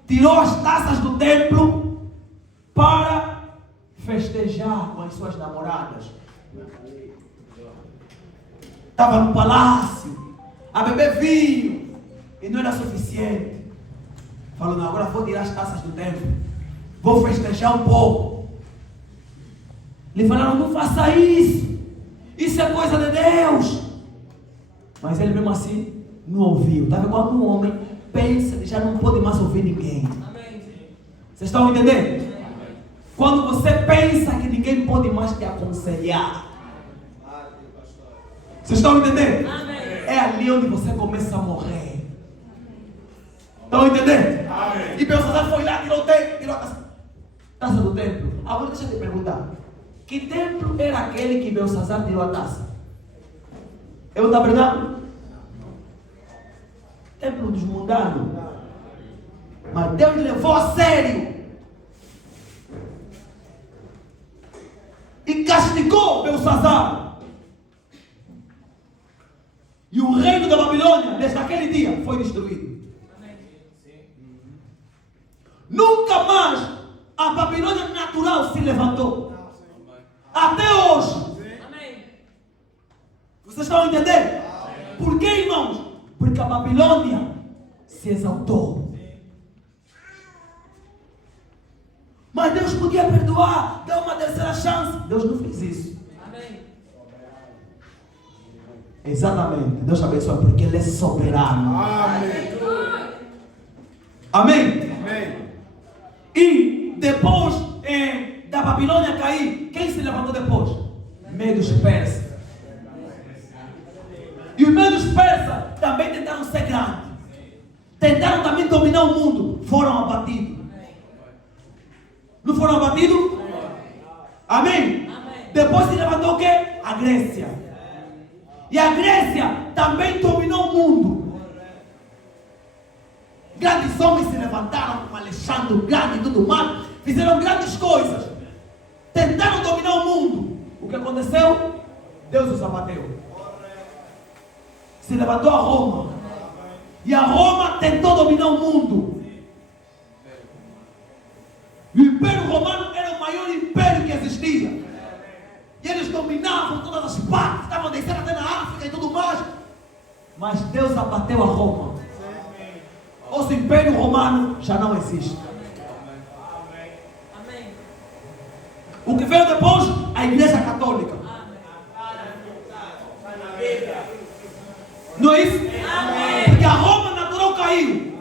Tirou as taças do templo para festejar com as suas namoradas. Estava no palácio a beber vinho e não era suficiente. Falou, não, agora vou tirar as taças do templo, vou festejar um pouco. Lhe falaram, não faça isso, isso é coisa de Deus. Mas ele mesmo assim não ouviu. Estava quando um homem pensa que já não pode mais ouvir ninguém. Vocês estão entendendo? Quando você pensa que ninguém pode mais te aconselhar. Vocês estão entendendo? É ali onde você começa a morrer. Estão entendendo? E Belsazar foi lá, tirou a taça do templo. Agora deixa eu te perguntar. Que templo era aquele que Belsazar tirou a taça? Eu estou verdade? Templo dos mundanos. Mas Deus levou a sério e castigou Belsazar. E o reino da Babilônia, desde aquele dia, foi destruído. Nunca mais a Babilônia natural se levantou. Até hoje. Vocês estão entendendo? Por que, irmãos? Porque a Babilônia se exaltou. Mas Deus podia perdoar, dar uma terceira chance. Deus não fez isso. Amém. Exatamente. Deus abençoe porque Ele é soberano. Amém. Amém. Amém. E depois da Babilônia cair, quem se levantou depois? Medos persas. E os medos persas também tentaram ser grandes. Tentaram também dominar o mundo. Foram abatidos. Não foram abatidos? Amém? Depois se levantou o quê? A Grécia. E a Grécia também dominou o mundo. Grandes homens se levantaram, como Alexandre o Grande e tudo mais. Fizeram grandes coisas. Tentaram dominar o mundo. O que aconteceu? Deus os abateu. Se levantou a Roma. E a Roma tentou dominar o mundo. E o Império Romano era o maior império que existia. E eles dominavam todas as partes, estavam descendo até na África e tudo mais. Mas Deus abateu a Roma. O Império Romano já não existe. O que veio depois? A Igreja Católica. Não é isso? Porque a Roma natural caiu.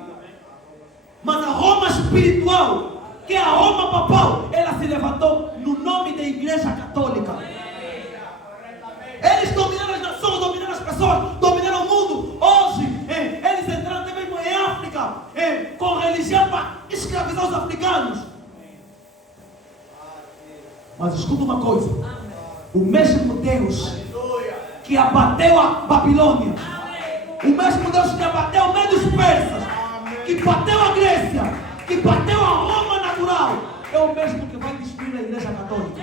Mas a Roma espiritual, que é a Roma papal, ela se levantou no nome da Igreja Católica. Eles dominaram as nações, dominaram as pessoas, dominaram o mundo. Hoje, eles entraram até mesmo em África, com religião para escravizar os africanos. Mas escuta uma coisa: o mesmo Deus que abateu a Babilônia, o mesmo Deus que abateu o meio dos persas, que bateu a Grécia, que bateu a Roma natural, é o mesmo que vai destruir a Igreja Católica.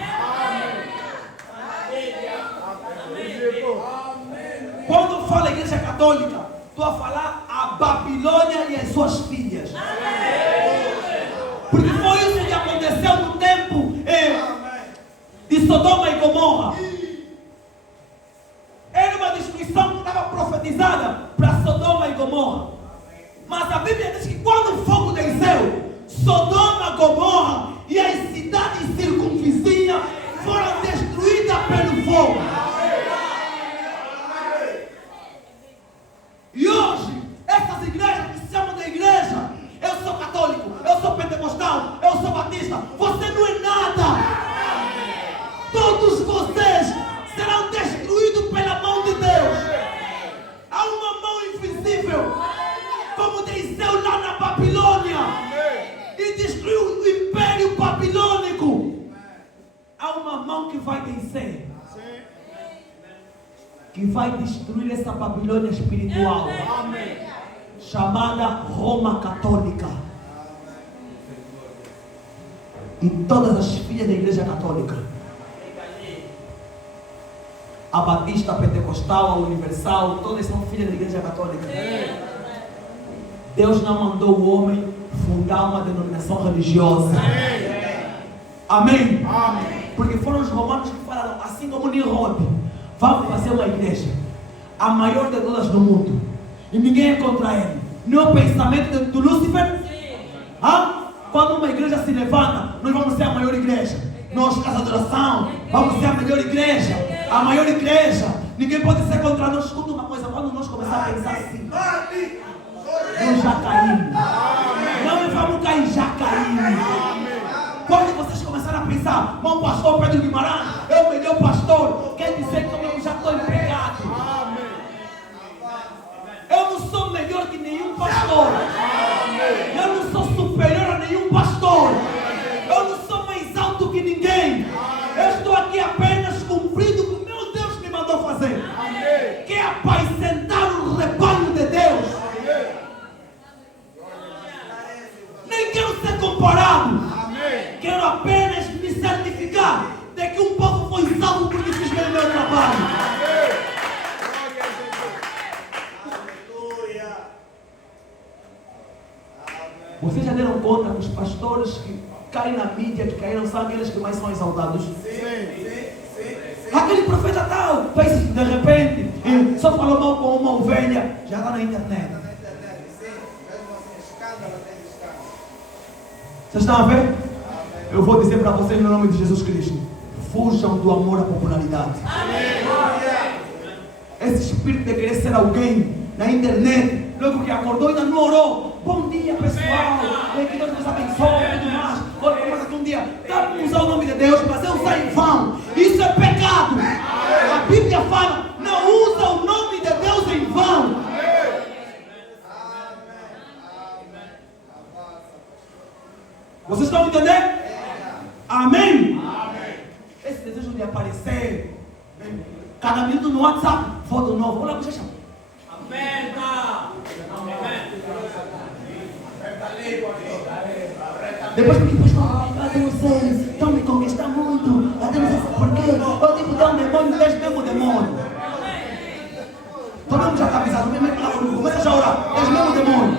Quando fala Igreja Católica, Estou a falar a Babilônia e as suas filhas. Porque foi isso que aconteceu no tempo de Sodoma e Gomorra. Era uma destruição que estava profetizada para Sodoma e Gomorra. Mas a Bíblia diz que quando o fogo desceu, Sodoma, Gomorra e as cidades circunvizinhas foram destruídas pelo fogo. E hoje, essas igrejas que se chamam de igreja, eu sou católico, eu sou pentecostal, eu sou batista, você não é nada. Todos vocês serão destruídos pela mão de Deus. Há uma mão invisível, como desceu lá na Babilônia e destruiu o império babilônico. Há uma mão que vai descer, que vai destruir essa Babilônia espiritual, chamada Roma Católica. E todas as filhas da Igreja Católica, a Batista, a Pentecostal, a Universal, todas são filhas da Igreja Católica. Deus não mandou o homem fundar uma denominação religiosa. Amém? Porque foram os romanos que falaram, assim como Nirode, vamos fazer uma igreja, a maior de todas no mundo, e ninguém é contra ele. Não é o pensamento do Lúcifer? Quando uma igreja se levanta, nós vamos ser a maior igreja. Nós, casa de adoração, vamos ser a melhor igreja, a maior igreja. Ninguém pode ser contra nós. Escuta uma coisa, quando nós começarmos a pensar assim, nós já caímos. Não vamos cair, já caímos. Quando vocês começarem a pensar, bom pastor Pedro Guimarães é o melhor pastor, quer dizer que eu já estou em pecado. Eu não sou melhor que nenhum pastor. Eu não sou superior a nenhum pastor. Eu não sou mais alto que ninguém. Eu estou aqui apenas cumprindo o que meu Deus me mandou fazer, que é apacentar o rebanho de Deus. Nem quero ser comparado. Quero apenas me certificar de que um povo foi salvo porque fiz bem o meu trabalho. Vocês já deram conta que os pastores que caem na mídia, que caíram, são aqueles que mais são exaltados? Aquele profeta tal, fez de repente, só falou mal com uma ovelha, já está na internet. Vocês estão a ver? Eu vou dizer para vocês no nome de Jesus Cristo: fujam do amor à popularidade. Esse espírito de querer ser alguém na internet, logo que acordou e ainda não orou. Bom dia, pessoal. Que Deus nos abençoe e tudo mais. Vamos aqui um dia. Dá para usar o nome de Deus, mas eu usar em vão. Isso é pecado. A Bíblia fala: não usa o nome de Deus em vão. Vocês estão entendendo? Amém? Esse desejo de aparecer, cada minuto no WhatsApp, foto nova. Olha o que você chama. Depois porque vocês estão me conquistando muito. Eu não sei por quê. Eu digo, dá um demônio, deixa mesmo o demônio. Todo mundo já está avisado. Começa a orar, deixa mesmo o demônio.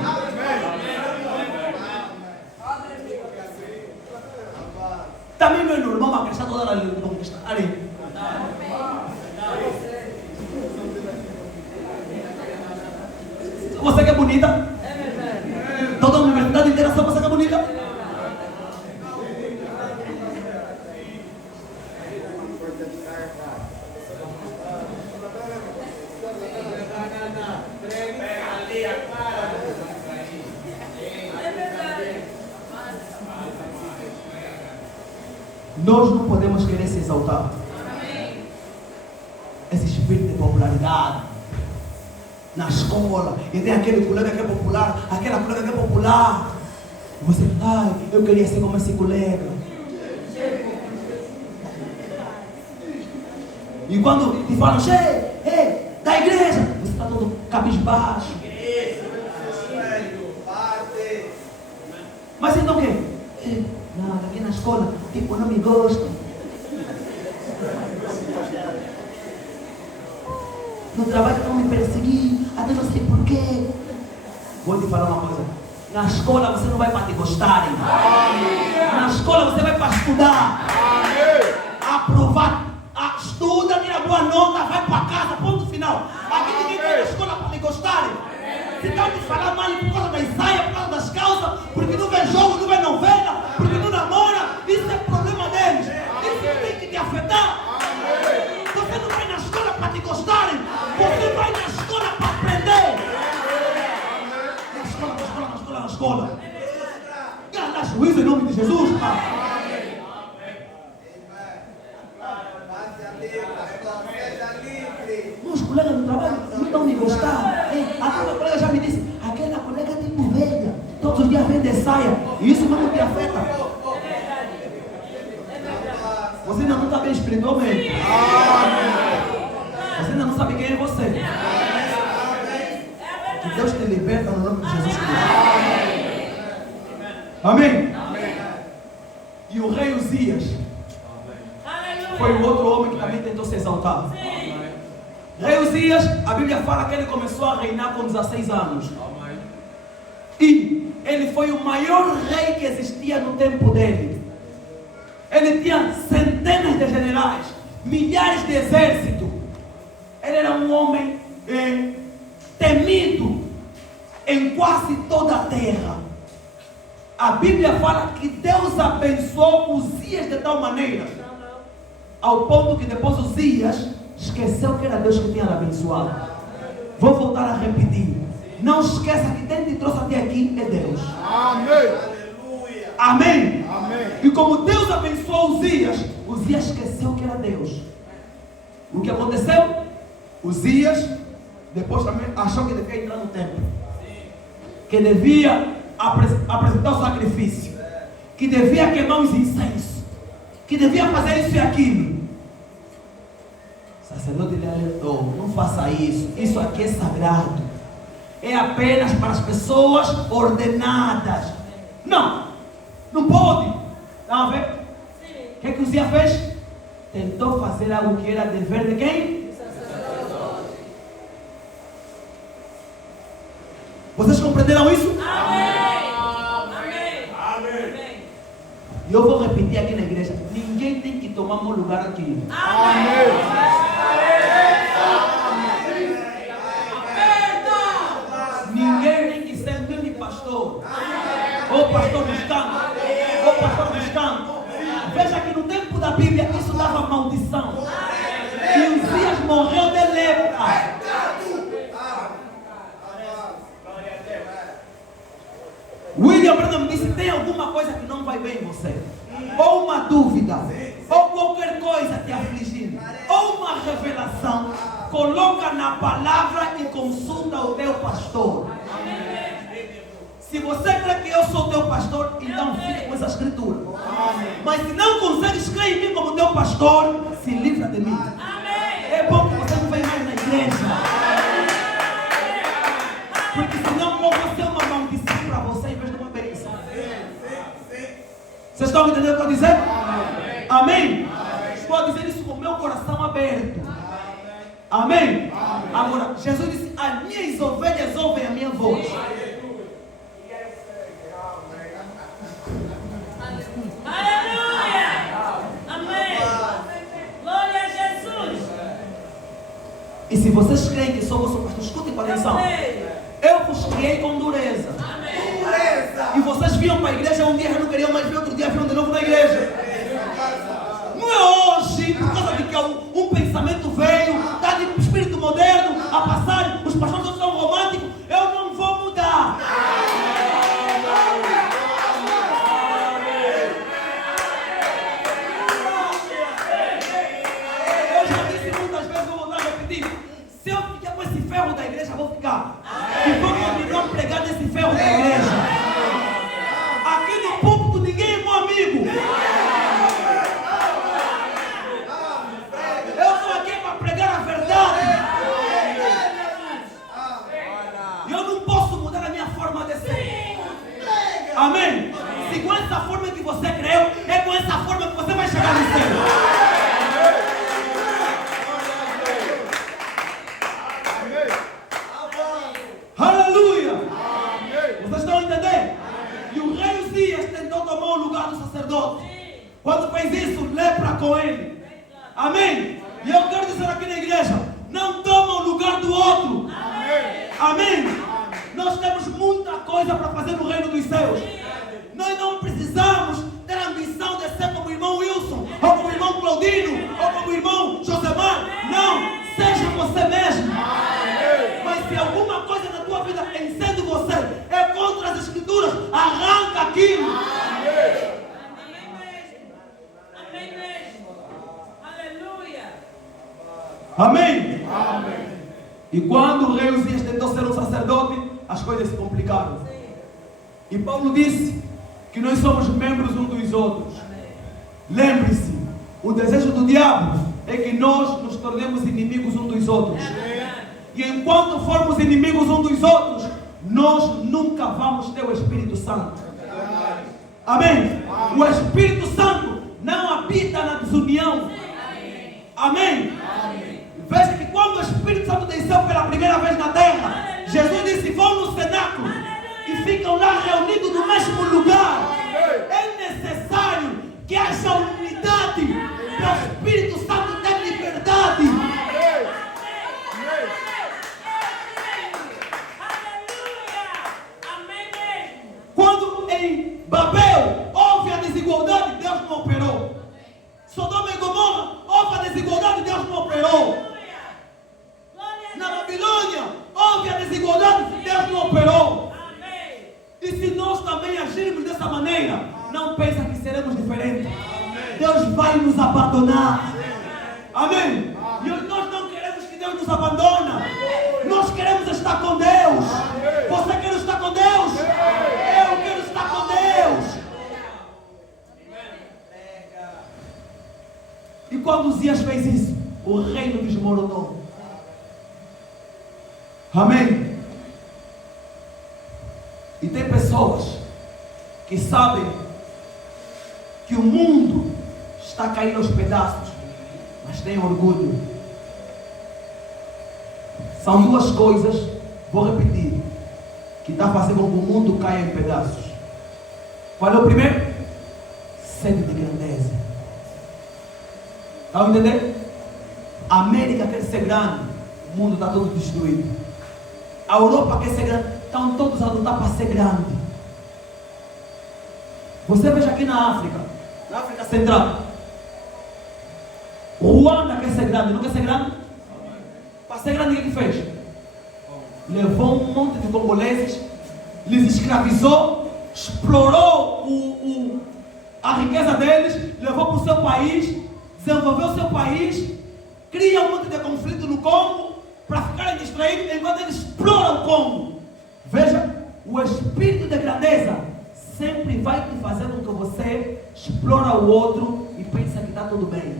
Também não é normal uma criança toda ali conquistar. Ali. Você que é bonita? Toda a universidade inteira só você que é bonita? Nós não podemos querer se exaltar. Esse espírito de popularidade na escola, e tem aquele colega que é popular, aquela colega que é popular. Você, eu queria ser como esse colega. E quando te falam, da igreja, você está todo cabisbaixo. Mas então o quê? Não, aqui na escola, tipo, não me gosto. No trabalho estão me perseguindo. até não sei porquê. Vou te falar uma coisa. Na escola você não vai para te gostarem. Na escola você vai para estudar. Aprovar. Estuda, tira boa nota, vai para casa, ponto final. Aqui ninguém vai na escola para te gostarem. Se estão te falar mal por causa das saias, por causa das calças, porque não vê jogo, não vê novela, porque não namora, isso é problema deles. Isso não tem que te afetar. Você não vai na escola para te gostarem. Você vai na escola para aprender. Na escola. Dá juízo em nome de Jesus. Meus colegas do trabalho não estão me gostando. Aquela colega já me disse, aquela colega tem ovelha. Todos os dias vende saia. E isso não te afeta. Você ainda não está bem espiritualmente. Você ainda não sabe quem é você. Que Deus te liberta no nome de Jesus Cristo. Amém? E o rei Uzias foi o outro homem que também tentou se exaltar. Rei Uzias, a Bíblia fala que ele começou a reinar com 16 anos. E ele foi o maior rei que existia no tempo dele. Ele tinha centenas de generais, milhares de exércitos. Ele era um homem temido em quase toda a terra. A Bíblia fala que Deus abençoou Uzias de tal maneira, ao ponto que depois Uzias esqueceu que era Deus que tinha abençoado. Vou voltar a repetir. Não esqueça que quem te trouxe até aqui é Deus. Amém. Amém. Amém. E como Deus abençoou Uzias, Uzias esqueceu que era Deus. O que aconteceu? Uzias depois também achou que devia entrar no templo, que devia apresentar o sacrifício, que devia queimar os incensos, que devia fazer isso e aquilo. O sacerdote lhe alertou: não faça isso, isso aqui é sagrado, é apenas para as pessoas ordenadas. Não pode. Estão a ver? O que Uzias fez? Tentou fazer algo que era dever de quem? Vocês compreenderam isso? Amém. E eu vou repetir aqui na igreja: ninguém tem que tomar meu lugar aqui. Amém. Ninguém tem que ser mini pastor, ou pastor dos campos, ou pastor dos campos. Veja que no tempo da Bíblia isso dava maldição. E Uzias morreu de lepra. William Branham disse: tem alguma coisa que não vai bem em você, ou uma dúvida, ou qualquer coisa te afligindo, ou uma revelação, coloca na palavra e consulta o teu pastor. Se você crê que eu sou teu pastor, então fique com essa escritura. Mas se não consegues crer em mim como teu pastor, se livra de mim. É bom que você não venha mais na igreja, porque senão eu vou ser uma maldição para você em vez de uma bênção. Vocês estão entendendo o que eu estou dizendo? Amém? Estou dizendo isso com o meu coração aberto. Amém? Agora, Jesus disse: as minhas ovelhas ouvem a minha voz. Aleluia. Amém. Glória a Jesus. E se vocês creem que sou vosso pastor, escutem com atenção. Eu vos criei com dureza. E vocês vinham para a igreja um dia, já não queriam mais vir, outro dia vinham de novo na igreja. Não é hoje, por causa de que um pensamento veio, está de espírito moderno a passar, os pastores não são românticos, eu não vou mudar. Eu já disse muitas vezes, vou voltar a repetir: se eu ficar com esse ferro da igreja, vou ficar. E vou continuar a pregar nesse ferro da igreja. Aqui no púlpito ninguém é meu amigo. Eu estou aqui para pregar a verdade. E eu não posso mudar a minha forma de ser. Amém? Se com essa forma que você creu, é com essa forma que você vai chegar no céu. Amém? E eu quero dizer aqui na igreja, não toma o lugar do outro. Amém? Nós temos muita coisa para fazer no reino dos céus. Nós não precisamos ter a ambição de ser como o irmão Wilson, ou como o irmão Claudino, ou como o irmão Josemar. Não, seja você mesmo. Mas se alguma coisa na tua vida sendo você é contra as escrituras, arranca aquilo. Amém mesmo. Aleluia. Amém? Amém. E quando o rei Uzias tentou ser um sacerdote, as coisas se complicaram. E Paulo disse que nós somos membros uns dos outros. Lembre-se, o desejo do diabo é que nós nos tornemos inimigos uns dos outros. E enquanto formos inimigos uns dos outros, nós nunca vamos ter o Espírito Santo. Amém? O Espírito Santo não habita na desunião. Amém? Veja que quando o Espírito Santo desceu pela primeira vez na terra, Jesus disse: vão no cenáculo e ficam lá reunidos no mesmo lugar. É necessário que haja unidade para o Espírito Santo ter liberdade. Quando em Babel houve a desigualdade, Deus não operou. Sodoma e Gomorra houve a desigualdade, Deus não operou. Na Babilônia houve a desigualdade, Deus não operou. E se nós também agirmos dessa maneira, não pensa que seremos diferentes. Deus vai nos abandonar. Amém? E nós não queremos que Deus nos abandone. Nós queremos estar com Deus. Você quer estar com Deus? Eu quero estar com Deus. E quando Uzias fez isso, o reino desmoronou. Amém? E tem pessoas que sabem que o mundo está caindo aos pedaços, mas têm orgulho. São duas coisas, vou repetir, que está fazendo com que o mundo caia em pedaços. Qual é o primeiro? Sede de grandeza. Estão entendendo? A América quer ser grande, o mundo está todo destruído. A Europa quer ser grande, estão todos a lutar para ser grande. Você veja aqui na África Central, Ruanda quer ser grande, não quer ser grande? Para ser grande, o que fez? Levou um monte de congoleses, lhes escravizou, explorou a riqueza deles, levou para o seu país, desenvolveu o seu país, cria um monte de conflito no Congo, para ficarem distraídos enquanto eles exploram o Congo. Veja, o espírito de grandeza sempre vai te fazer com que você explora o outro e pensa que está tudo bem.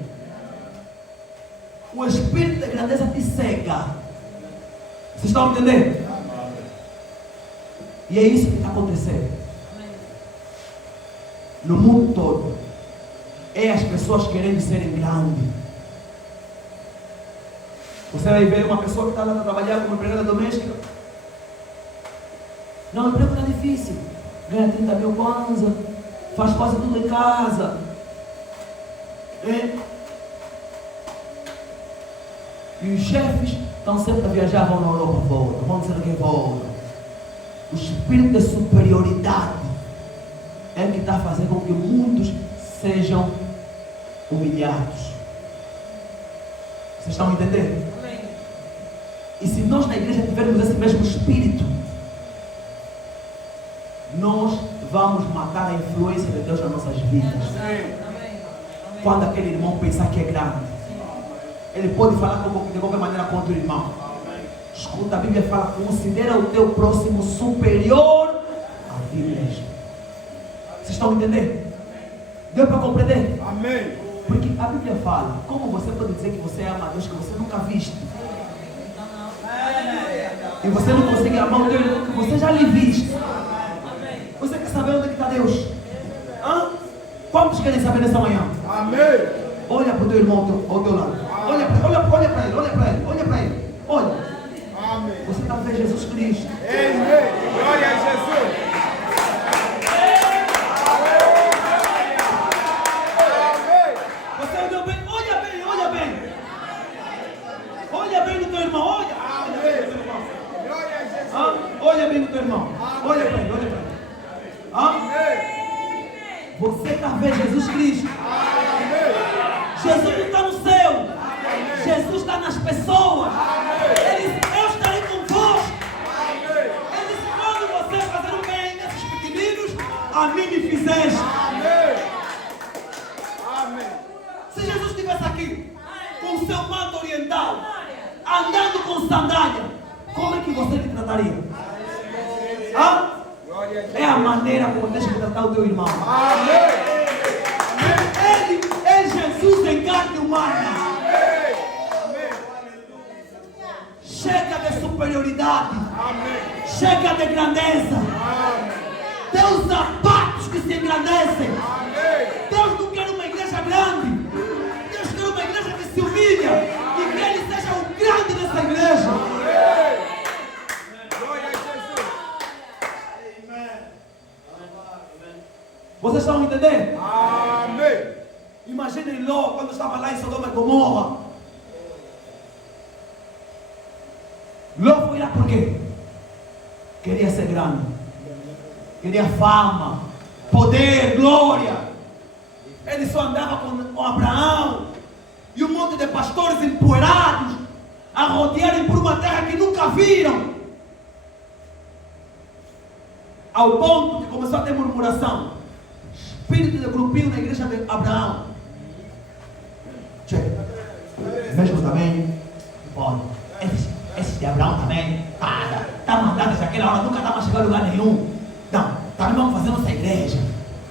O espírito de grandeza te cega. Vocês estão entendendo? E é isso que está acontecendo no mundo todo. É as pessoas querendo serem grandes. Você vai ver uma pessoa que está lá trabalhando como empregada doméstica. Não, o emprego está difícil. Ganha 30 mil kwanza, faz quase tudo em casa. E os chefes estão sempre a viajar, vão na Europa, voltam, vão dizer que voltam. O espírito de superioridade é que está fazendo com que muitos sejam humilhados. Vocês estão entendendo? E se nós na igreja tivermos esse mesmo espírito, nós vamos matar a influência de Deus nas nossas vidas. Quando aquele irmão pensar que é grande, ele pode falar de qualquer maneira contra o irmão. Escuta, a Bíblia fala: considera o teu próximo superior a ti mesmo. Vocês estão entendendo? Deu para compreender? Amém. Porque a Bíblia fala: como você pode dizer que você ama a Deus que você nunca viste? E você não consegue amar o teu irmão que você já lhe viste. Você quer saber onde está Deus? Hã? Quantos querem saber nessa manhã? Amém. Olha para o teu irmão ao teu lado. Olha para ele, olha para ele. Olha. Amém. Você está vendo Jesus Cristo. Amém. Glória a Jesus. Você olha bem, olha bem. Olha bem no teu irmão. Olha para ele, olha para ele. Você está a ver Jesus Cristo. Jesus não está no céu. Jesus está nas pessoas. Ele disse, eu estarei convosco. Ele disse, quando você fazer o bem desses pequeninos, a mim me fizeste. Se Jesus estivesse aqui, com o seu manto oriental, andando com sandália, como é que você lhe trataria? É a maneira como tens que tratar o teu irmão. Ele é Jesus em carne humana. Chega de superioridade. Chega de grandeza. Deus sapatos que se engrandecem. Deus não quer uma igreja grande. Deus quer uma igreja que se humilha. E que Ele seja o grande dessa igreja. Vocês estão entendendo? Amém. Imaginem Ló quando estava lá em Sodoma e Gomorra. Ló foi lá por quê? Queria ser grande. Queria fama, poder, glória. Ele só andava com Abraão e um monte de pastores empoeirados a rodearem por uma terra que nunca viram. Ao ponto que começou a ter murmuração. Espírito de grupinho na igreja de Abraão. Mesmo também, pode. Esse de Abraão também, está mandado desde aquela hora, nunca estava chegando a lugar nenhum. Não, também vamos fazer nossa igreja.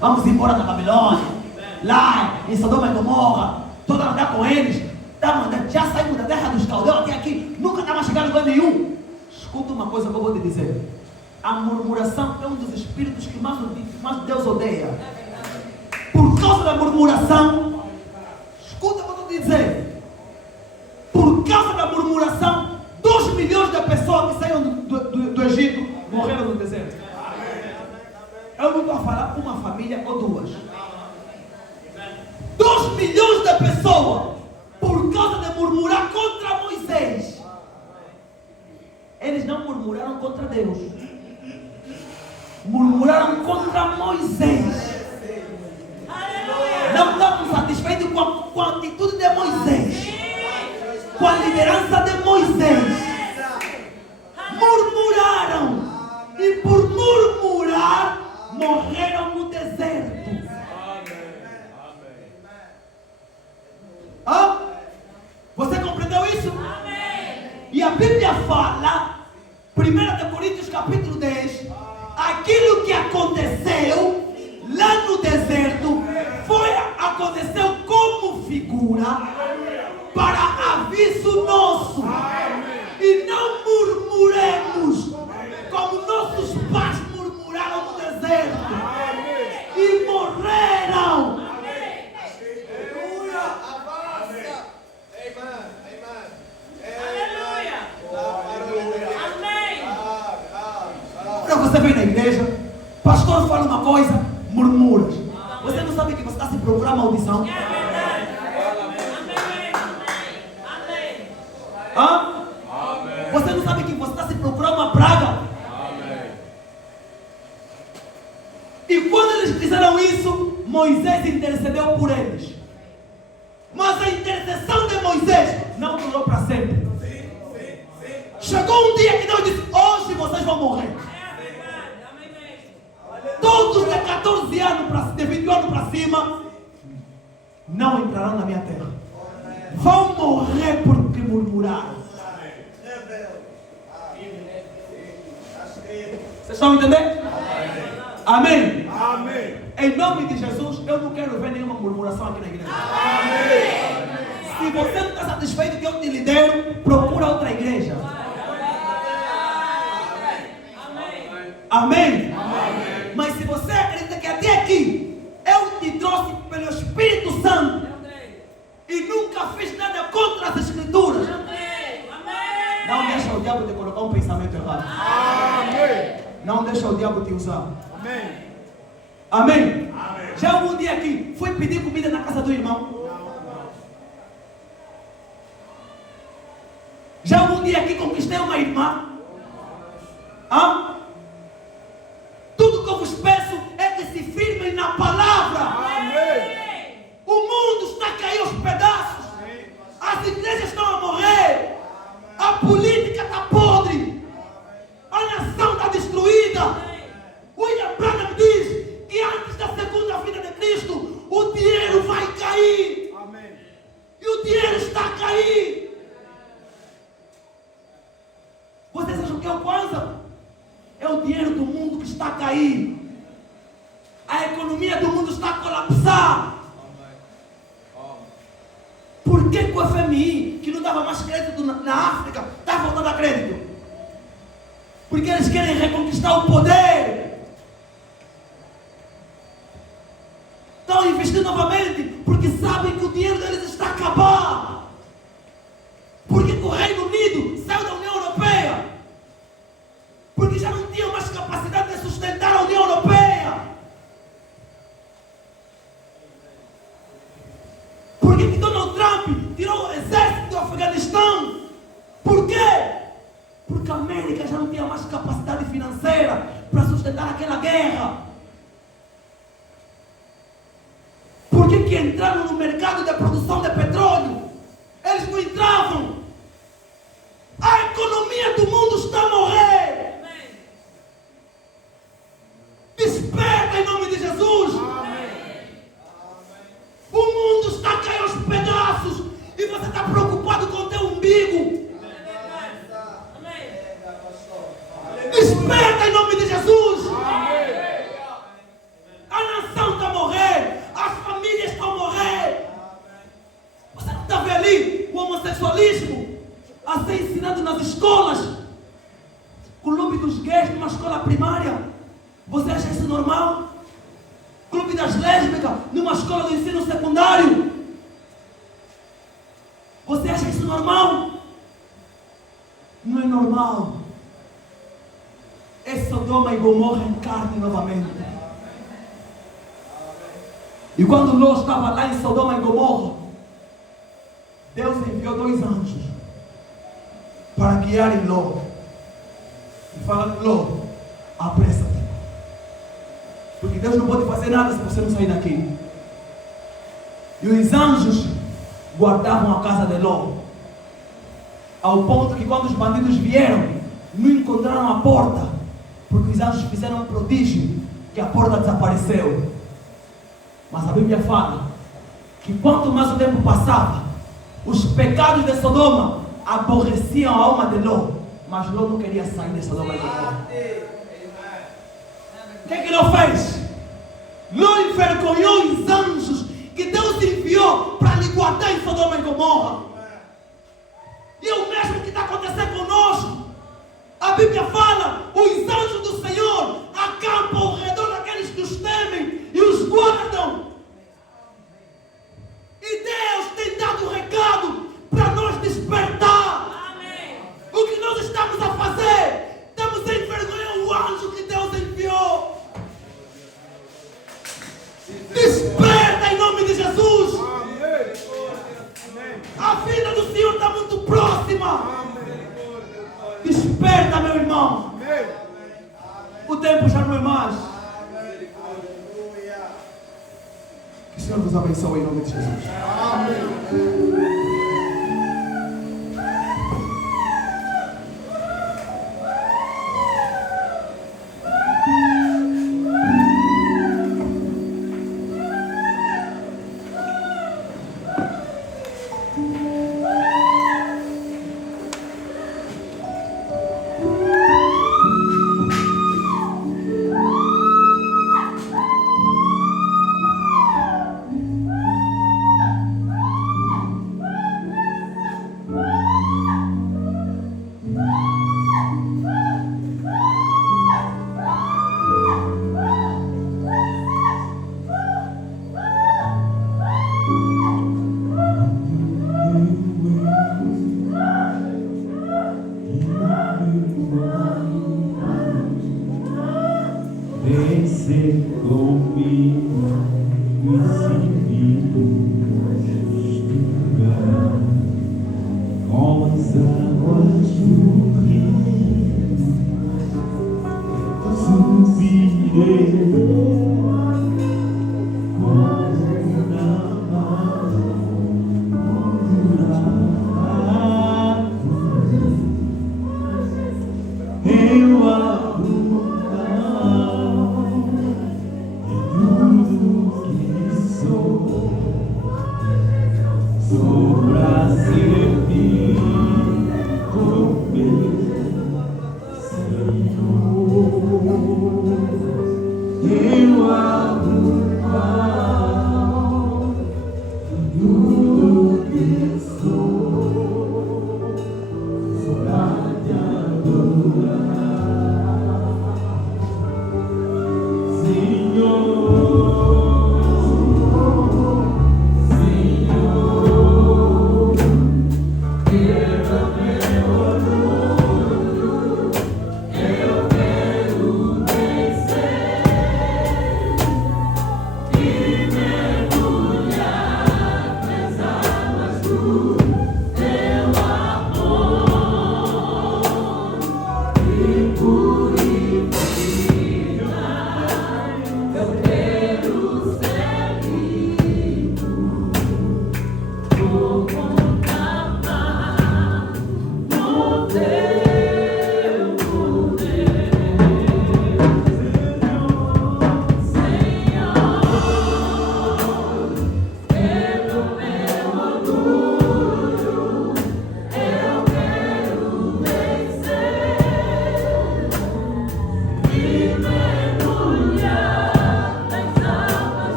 Vamos embora da Babilônia. Lá em Sodoma e Gomorra, toda andar com eles. Tá mandando, já saímos da terra dos caldeus até aqui, nunca estava chegando a lugar nenhum. Escuta uma coisa que eu vou te dizer. A murmuração é um dos espíritos que mais Deus odeia. Por causa da murmuração, escuta o que eu estou te dizer. Por causa da murmuração, 2 milhões de pessoas que saíram do Egito morreram no deserto. Eu não estou a falar para uma família ou duas. 2 milhões de pessoas, por causa de murmurar contra Moisés. Eles não murmuraram contra Deus. Murmuraram contra Moisés. Não estavam satisfeitos com a atitude de Moisés, com a liderança de Moisés. Murmuraram. E por murmurar, morreram no deserto. Você compreendeu isso? E a Bíblia fala, 1 Coríntios capítulo 10, aquilo que aconteceu lá no deserto aconteceu como figura para aviso nosso. E não murmuremos como nossos pais murmuraram no deserto e morreram. Quando você vem na igreja, pastor fala uma coisa, murmuras. Você não sabe que você está se procurando maldição? Você não sabe que você está se procurando uma praga? E quando eles fizeram isso, Moisés intercedeu por eles. Mas a intercessão de Moisés não durou para sempre. Chegou um dia que Deus disse, hoje vocês vão morrer. Todos de 14 anos, de 20 anos para cima, não entrarão na minha terra. Vão morrer porque murmuraram. Vocês estão entendendo? Amém? Amém. Em nome de Jesus, eu não quero ver nenhuma murmuração aqui na igreja. Amém. Se você não está satisfeito que eu te lidero, procura outra igreja. Amém? Amém. Mas se você acredita que até aqui eu te trouxe pelo Espírito Santo e nunca fiz nada contra as Escrituras, não deixa o diabo te colocar um pensamento errado. Amém. Não deixa o diabo te usar. Amém. Amém? Amém. Já algum dia aqui foi pedir comida na casa do irmão? Já algum dia aqui conquistei uma irmã? cair. A economia do mundo está a colapsar. Por que o FMI, que não dava mais crédito na África, está voltando a crédito? Porque eles querem reconquistar o poder. Estão investindo novamente porque sabem que o dinheiro deles está a acabar. Porque o Reino Unido saiu da União Europeia. Porque já não tinham mais capacidade de sustentar a União Europeia. Porque que Donald Trump tirou o exército do Afeganistão? Por quê? Porque a América já não tinha mais capacidade financeira para sustentar aquela guerra. Por que entraram no mercado de produção de petróleo? Eles não entravam. A economia do mundo está a morrer. Desperta em nome de Jesus. O mundo está a cair aos pedaços e você está preocupado com o teu umbigo. Desperta em nome de Jesus. A nação está a morrer. As famílias estão a morrer. Você não está vendo ali o homossexualismo a ser ensinado nas escolas? Clube dos gays numa escola primária. Você acha isso normal? Clube das lésbicas numa escola do ensino secundário. Você acha isso normal? Não é normal. É Sodoma e Gomorra em carne novamente. E quando Ló estava lá em Sodoma e Gomorra, Deus enviou 2 anjos para guiarem Ló e falar: Ló, apressa-te, porque Deus não pode fazer nada se você não sair daqui. E os anjos guardavam a casa de Ló, ao ponto que quando os bandidos vieram, não encontraram a porta, porque os anjos fizeram um prodígio, que a porta desapareceu. Mas a Bíblia fala que quanto mais o tempo passava, os pecados de Sodoma aborreciam a alma de Ló, mas Ló não queria sair de Sodoma e Gomorra. O que Ló fez? Ló envergonhou os anjos que Deus enviou para lhe guardar em Sodoma e Gomorra. E é o mesmo que está acontecendo conosco. A Bíblia fala: os anjos do Senhor acampam ao redor daqueles que os temem e os guardam. E Deus tem dado um recado para nós despertar. Amém. O que nós estamos a fazer? Estamos a envergonhar o anjo que Deus enviou. Desperta em nome de Jesus. A vida do Senhor está muito próxima. Desperta, meu irmão. O tempo já não é mais. Que o Senhor nos abençoe em nome de Jesus. Amém. Sobre a servir,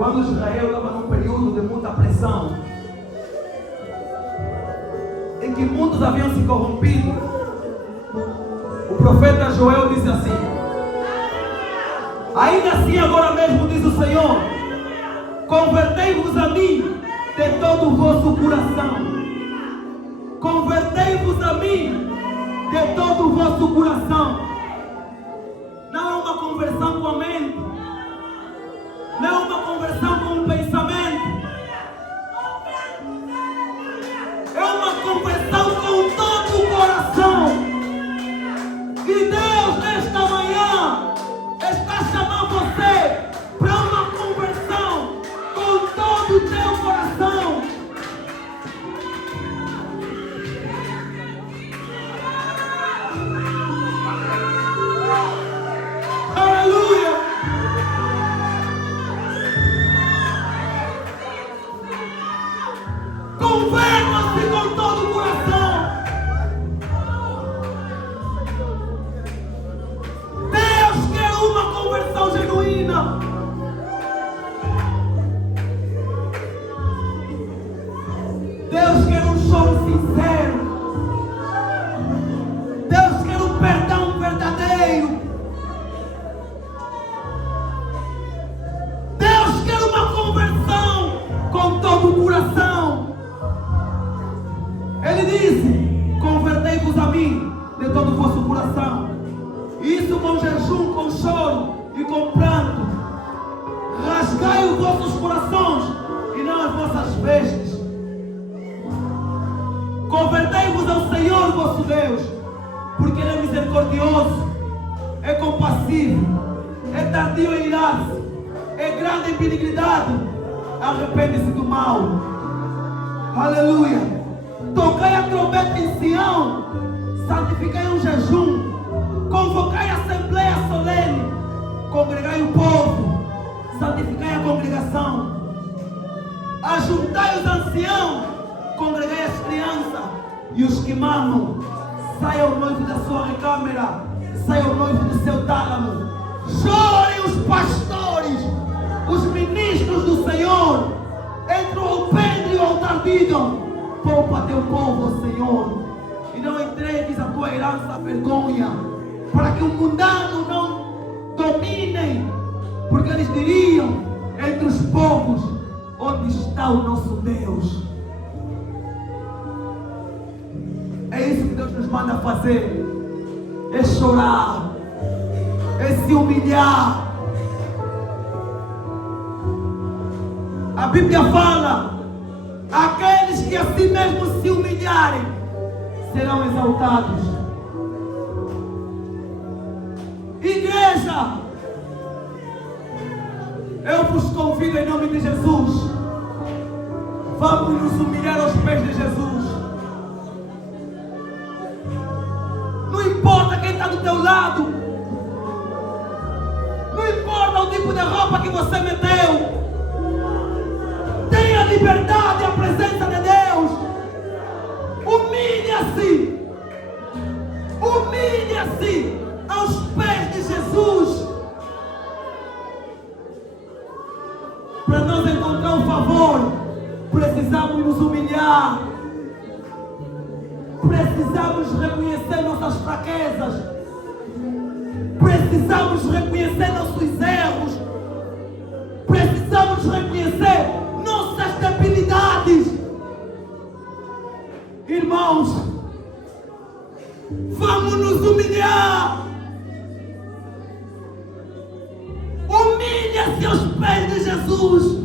Quando Israel estava num período de muita pressão, em que muitos haviam se corrompido, o profeta Joel disse assim: ainda assim agora mesmo diz o Senhor, convertei-vos a mim de todo o vosso coração. Convertei-vos a mim de todo o vosso coração. Não é uma conversão com a mente, não é uma conversão com o pensamento, é uma conversão com todo o coração. E Deus nesta manhã está chamando você para uma conversão com todo o teu coração. Aleluia! Converta-se com todo o coração. Deus quer uma conversão genuína. Deus quer um choro sincero. Deus quer um perdão verdadeiro. Deus quer uma conversão com todo o coração. Ele disse: convertei-vos a mim de todo o vosso coração. Isso com jejum, com choro e com pranto. Rasgai os vossos corações e não as vossas vestes. Convertei-vos ao Senhor vosso Deus, porque Ele é misericordioso, é compassivo, é tardio em irar-se, é grande em benignidade, arrepende-se do mal. Aleluia! Tocai a trombeta em Sião, santificai um jejum, convocai a assembleia solene, congregai o povo, santificai a congregação, ajuntai os anciãos, congregai as crianças e os que mamam. Saia o noivo da sua recâmara, saia o noivo do seu tálamo. Chorem os pastores, os ministros do Senhor, entre o alpendre e o altar digam: poupa teu povo, ó Senhor, e não entregues a tua herança à vergonha, para que o mundano não domine, porque eles diriam entre os povos: onde está o nosso Deus? É isso que Deus nos manda fazer, é chorar, é se humilhar. A Bíblia fala: aqueles que a si mesmos se humilharem serão exaltados. Igreja, eu vos convido em nome de Jesus, vamos nos humilhar aos pés de Jesus. Não importa quem está do teu lado, não importa o tipo de roupa que você meteu, tenha liberdade e a presença de Deus. Humilha-se, humilha-se aos pés de Jesus, para nós encontrar o favor. Precisamos nos humilhar, precisamos reconhecer nossas fraquezas, precisamos reconhecer nossos erros, precisamos reconhecer nossas debilidades. Irmãos, vamos nos humilhar. Humilha-se aos pés de Jesus.